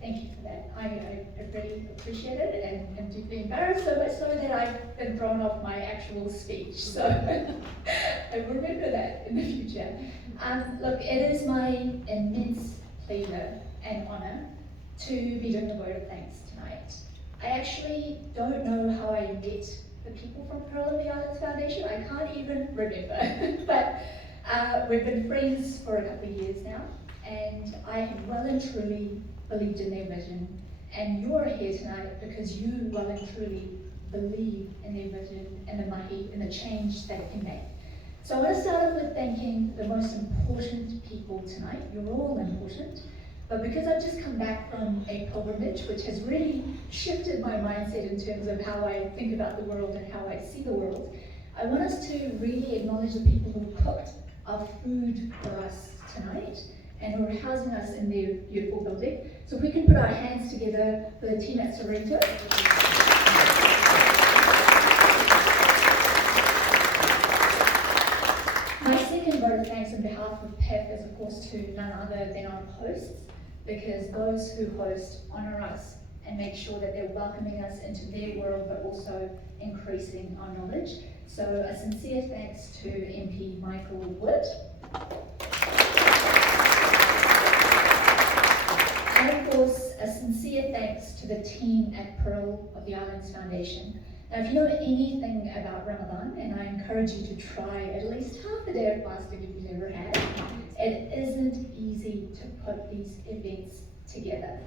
thank you for that. I really appreciate it, and am deeply embarrassed, so much so that I've been thrown off my actual speech. So I will remember that in the future. Look, it is my immense pleasure and honour to be doing the word of thanks tonight. I actually don't know how I met the people from Pearl of the Islands Foundation. I can't even remember, but we've been friends for a couple of years now, and I have well and truly believed in their vision, and you're here tonight because you well and truly believe in their vision and the mahi and the change that it can make. So I want to start off with thanking the most important people tonight. You're all important, but because I've just come back from a pilgrimage, which has really shifted my mindset in terms of how I think about the world and how I see the world, I want us to really acknowledge the people who cooked our food for us tonight and who are housing us in their beautiful building. So if we can put our hands together for the team at Sorrento. My second vote of thanks on behalf of PEP is of course to none other than our hosts, because those who host honour us and make sure that they're welcoming us into their world but also increasing our knowledge. So a sincere thanks to MP Michael Wood. And of course, a sincere thanks to the team at Pearl of the Islands Foundation. Now, if you know anything about Ramadan, and I encourage you to try at least half a day of fasting if you've never had, it isn't easy to put these events together.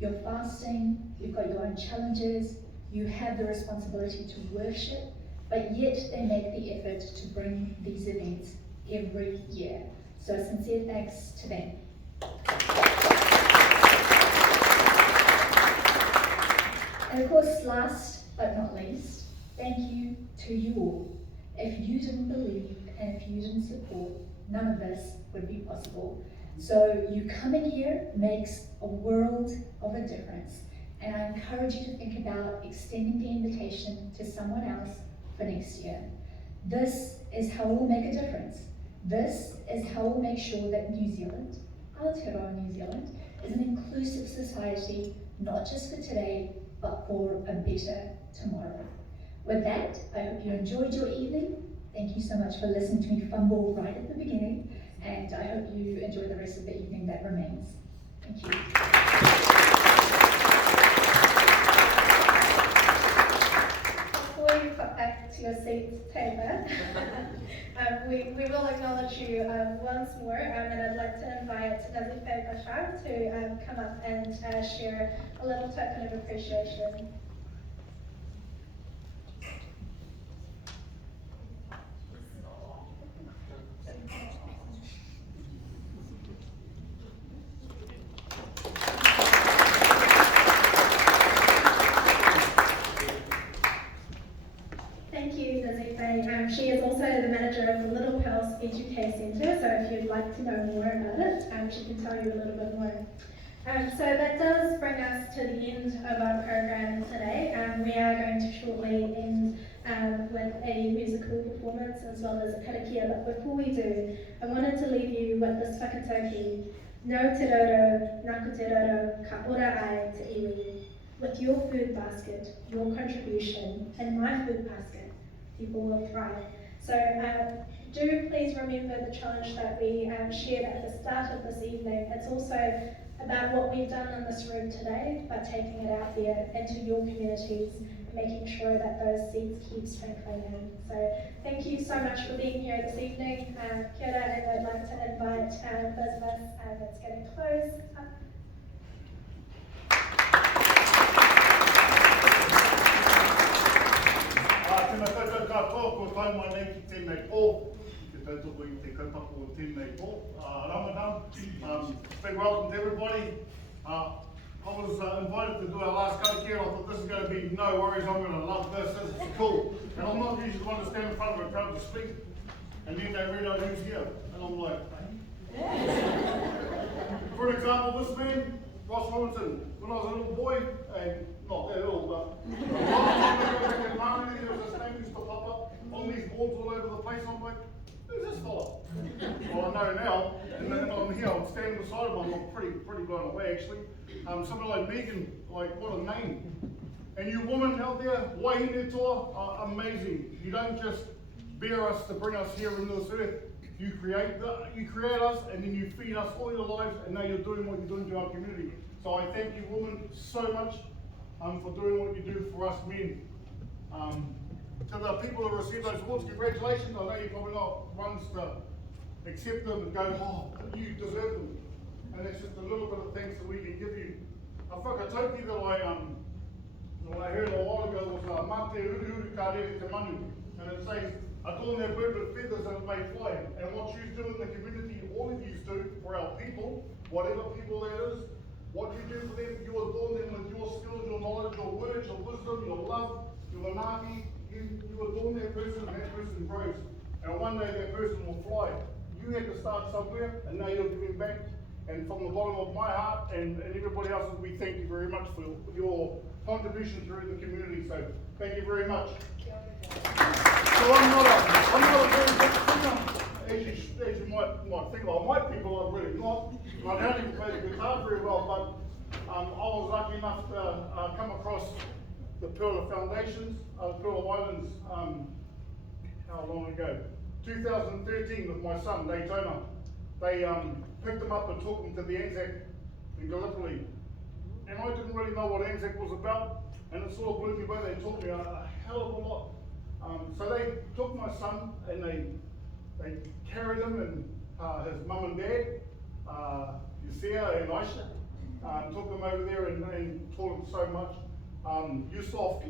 You're fasting, you've got your own challenges, you have the responsibility to worship, but yet they make the effort to bring these events every year. So a sincere thanks to them. And of course, last but not least, thank you to you all. If you didn't believe and if you didn't support, none of this would be possible. So you coming here makes a world of a difference. And I encourage you to think about extending the invitation to someone else for next year. This is how we'll make a difference. This is how we'll make sure that New Zealand, Aotearoa New Zealand, is an inclusive society, not just for today, but for a better tomorrow. With that, I hope you enjoyed your evening. Thank you so much for listening to me fumble right at the beginning, and I hope you enjoy the rest of the evening that remains. Thank you. Before you put back to your seats, Taylor, we will acknowledge you once more, and I'd like to invite Nazife Bashar to come up and share a little token of appreciation. She is also the manager of the Little Pearl Educate Centre, so if you'd like to know more about it, she can tell you a little bit more. So that does bring us to the end of our program today. We are going to shortly end with a musical performance as well as a karakia, but before we do, I wanted to leave you with this whakatauki. No te roro, naku te roro, ka ora ai te iwi. With your food basket, your contribution, and my food basket, people will thrive. So do please remember the challenge that we shared at the start of this evening. It's also about what we've done in this room today, but taking it out there into your communities and making sure that those seeds keep sprinkling in. So thank you so much for being here this evening. Kia ora, and I'd like to invite those of us that's going to close up. Tēnā koutou katoa, ko taumai nei ki tēnei pō, ki tautoko i te kaupapa o tēnei pō. Ramadan, big welcome to everybody. I was invited to do our last karakia. I thought this is going to be no worries, I'm going to love this, this is cool. And I'm not usually one to stand in front of a crowd to speak, and then they read out who's here, and I'm like, for example, this man, Ross Robinson, when I was a little boy, and not that little, but back in Māori, there was this name used to pop up on these boards all over the place. I'm like, who's this fella? Well, I know now, and then I'm here, I'm standing beside him, I'm pretty blown away actually. Somebody like Megan, like what a name. And you women out there, wahine toa, are amazing. You don't just bear us to bring us here into this earth. You create us, and then you feed us all your lives, and now you're doing what you're doing to our community. So I thank you women so much for doing what you do for us men. To the people that receive those awards, congratulations. I know you're probably not ones to accept them and go, oh, you deserve them. And it's just a little bit of thanks that we can give you. A whakatauki that I heard a while ago was Mate Uru Uru Ka Rere Te Manu. And it says, adorn their bird with feathers and it may fly. And what you do in the community, all of you do for our people, whatever people that is, what you do for them, you adorn them with your skills, your knowledge, your words, your wisdom, your love, your manaki. You adorn that person and that person grows. And one day that person will fly. You had to start somewhere and now you're giving back. And from the bottom of my heart and everybody else's, we thank you very much for your contribution through the community. So thank you very much. So I'm not a very big singer, as you might think I might be, but I'm really not. I don't even play the guitar very well, but I was lucky enough to come across the Pearl of Foundations, Pearl of Islands, how long ago? 2013 with my son, Daytona. They picked him up and took him to the Anzac in Gallipoli. And I didn't really know what Anzac was about, and it sort of blew me away. They taught me a hell of a lot. So they took my son and they carried him and his mum and dad, Yusea and Aisha, took him over there and taught him so much. Yusuf,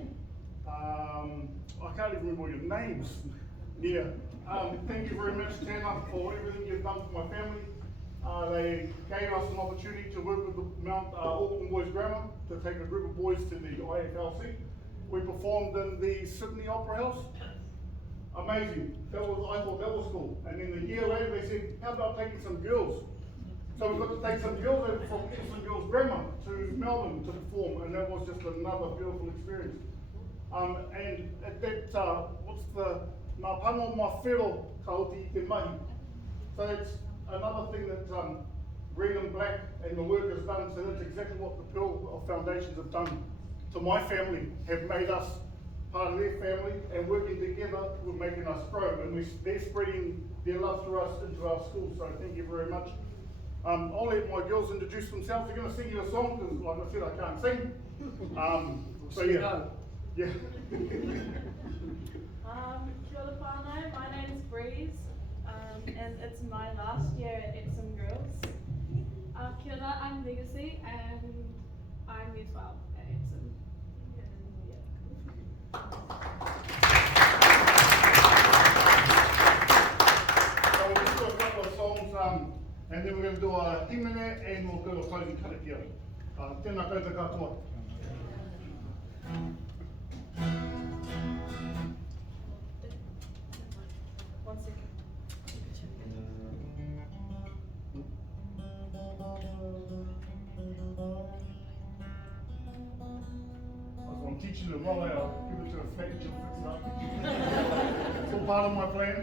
I can't even remember your names. Yeah. Thank you very much, Tana, for everything you've done for my family. They gave us an opportunity to work with the Mount Auckland Boys Grammar to take a group of boys to the IFLC. We performed in the Sydney Opera House. Amazing. I thought that was cool. And then a year later they said, how about taking some girls? So we got to take some girls over from Eastern Girls Grammar to Melbourne to perform, and that was just another beautiful experience. And at that, what's the Ngā Pango Mā Whiro Ka Oti I Te Mahi. So that's another thing that Red and Black and the work has done. So that's exactly what the Pearl of Foundations have done to my family, have made us part of their family, and working together, we're making us grow, and they're spreading their love through us into our schools. So thank you very much. I'll let my girls introduce themselves. They're going to sing you a song because, like I said, I can't sing. So yeah, yeah. Kia ora whānau, my name's Breeze, and it's my last year at Epsom Girls. Kia ora, I'm Legacy, and I'm year 12 at Epsom. So we'll just do a couple of songs, and then we're going to do a himene, and we'll do a closing karakia. Tēnā koutou katoa. One second. I'm teaching the roll out, give it to a fake and she'll fix it up. It's all part of my plan.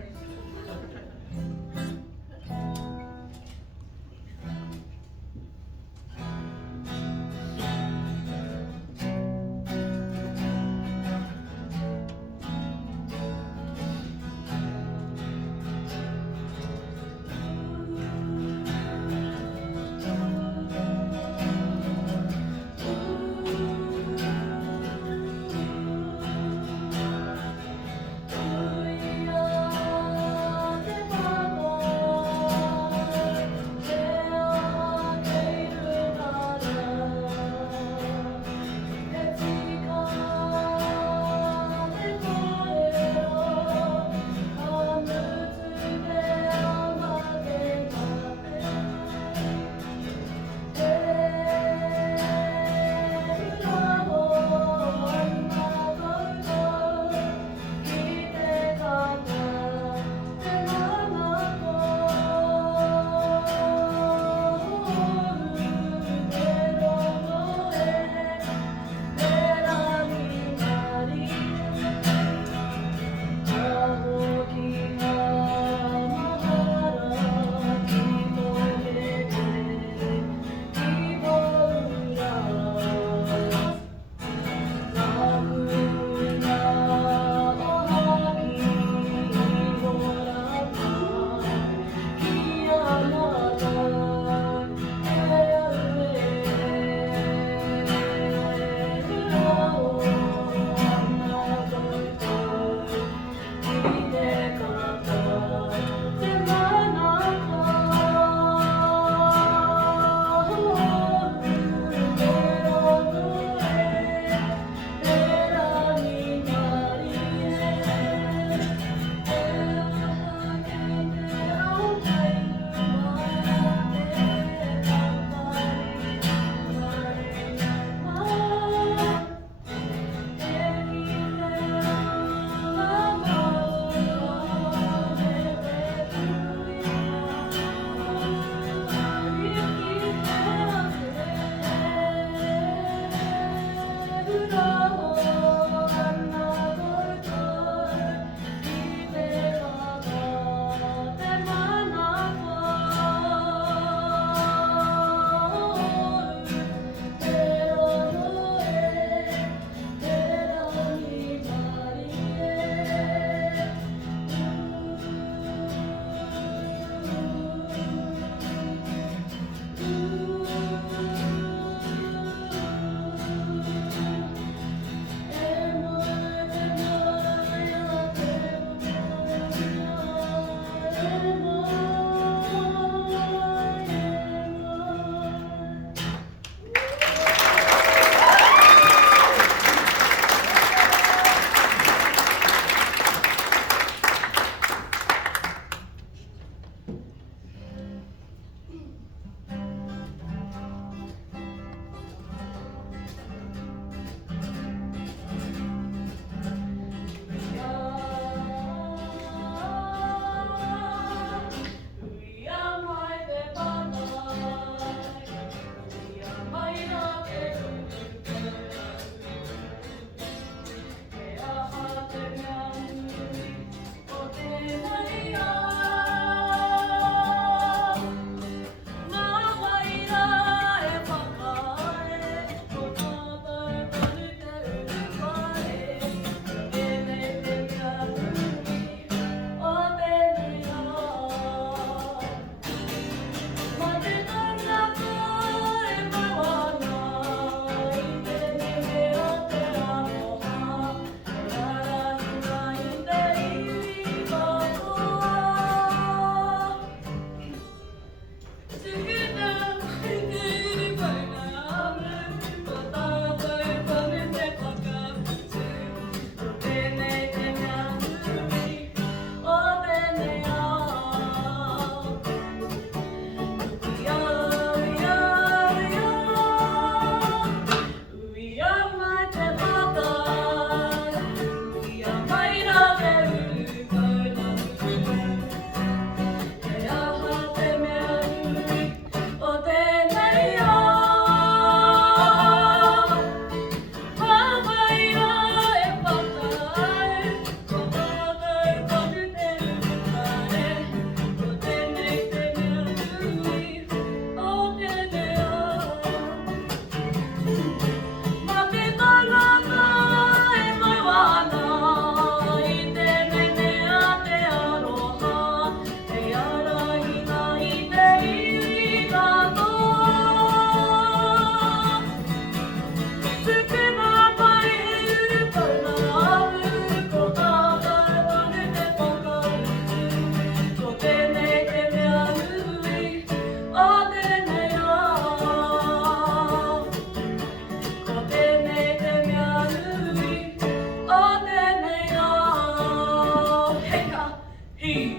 Just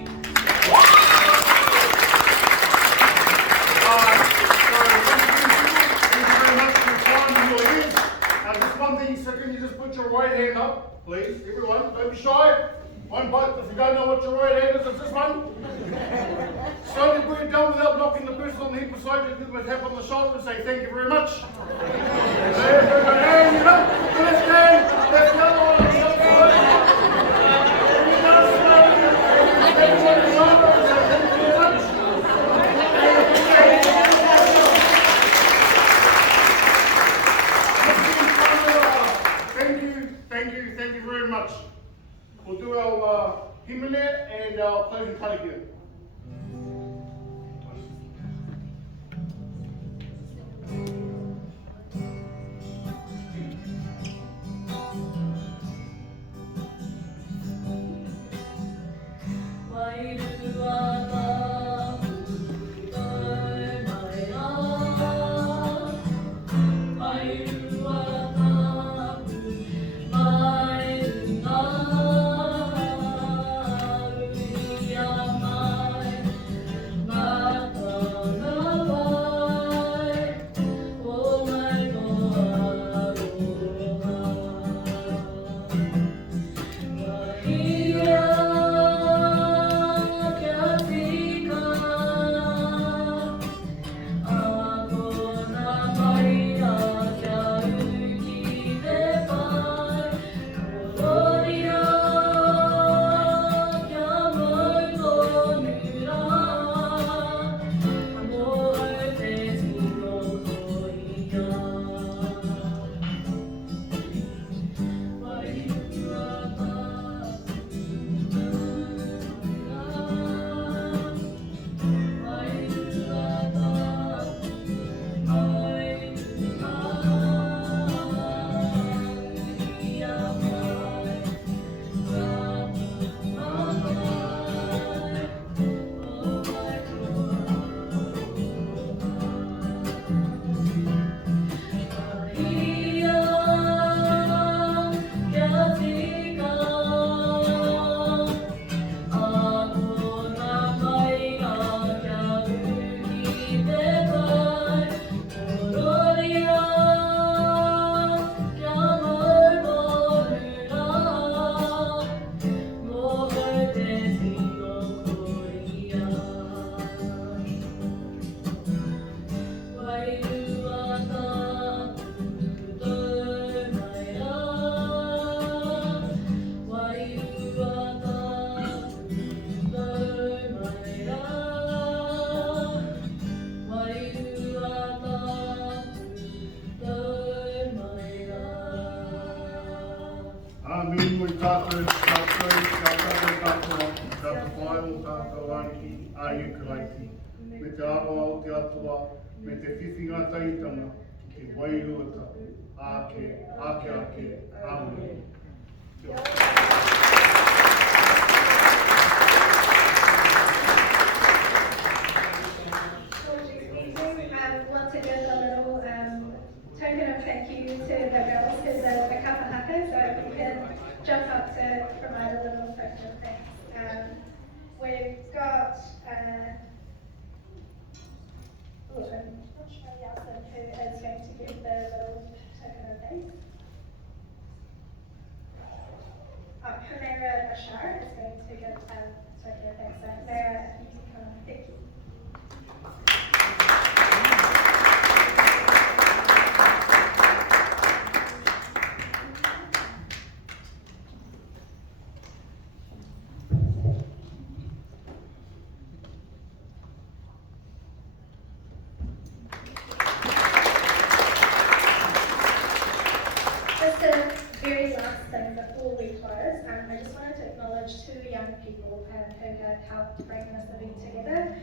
one thing, so can you just put your right hand up, please? Everyone, don't be shy. One button. If you don't know what your right hand is, it's this one. Slowly bring it down without knocking the person on the hip beside you. Give them a tap on the shoulder and say thank you very much. And you know, left hand, left the other one, the other one. And you go slowly, tap on the shoulder and say thank you very much. Thank you very much. We'll do our himene and our closing karakia. Me te aroa o te atua, me te whiwhinga taitanga, ki te wairuata, ake, aunui. Want to give a little token of thank you to the girls for the kapahaka, so if you can jump up to provide a little token of thanks. We've got I'm not sure Yasmin who is going to give the little token of thanks. Humera Bashar is going to give a token of thanks. So Humera, if you can come, thank you. I just wanted to acknowledge two young people who have helped bring this event together.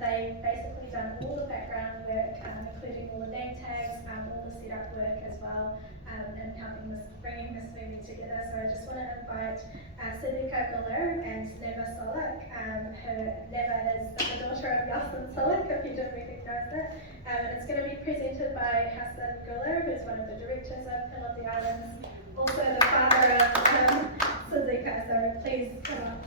They've basically done all the background work, including all the name tags, all the setup work as well, and bringing this movie together. So I just want to invite Sidika Guller and Neva Solak. Neva is the daughter of Yasmin Solak, if you didn't recognize that. And it's going to be presented by Hassan Guller, who's one of the directors of Hill of the Islands, also the father of Sidika. So please come up.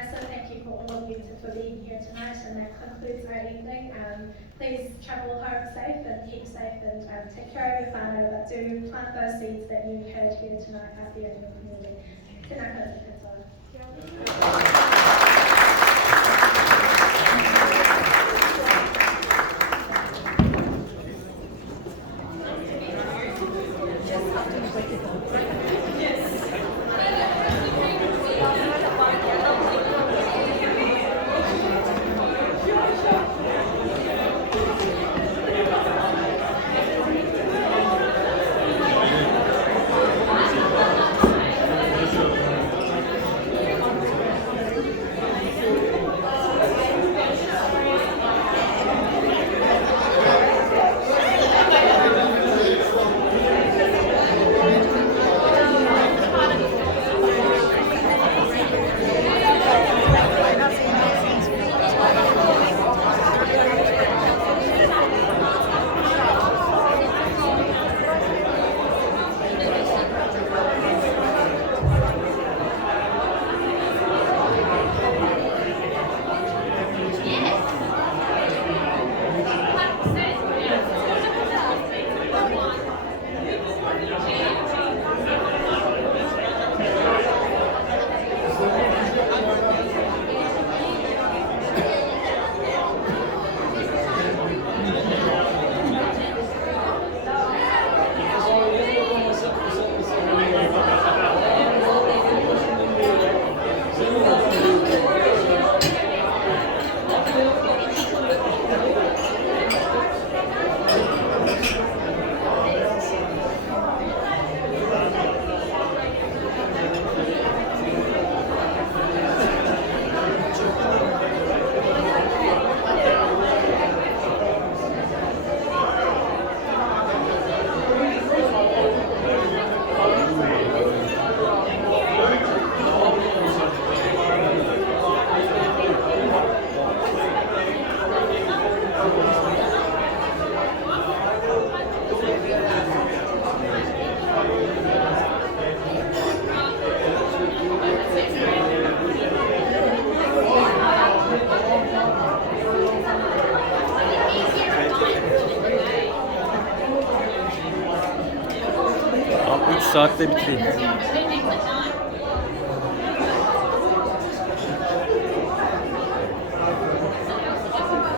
massive thank you for all of you for being here tonight, and that concludes our evening. Please travel home safe and keep safe and take care of your family, but do plant those seeds that you heard here tonight out there in your community. Tēnā koutou. Saatte bitireyim.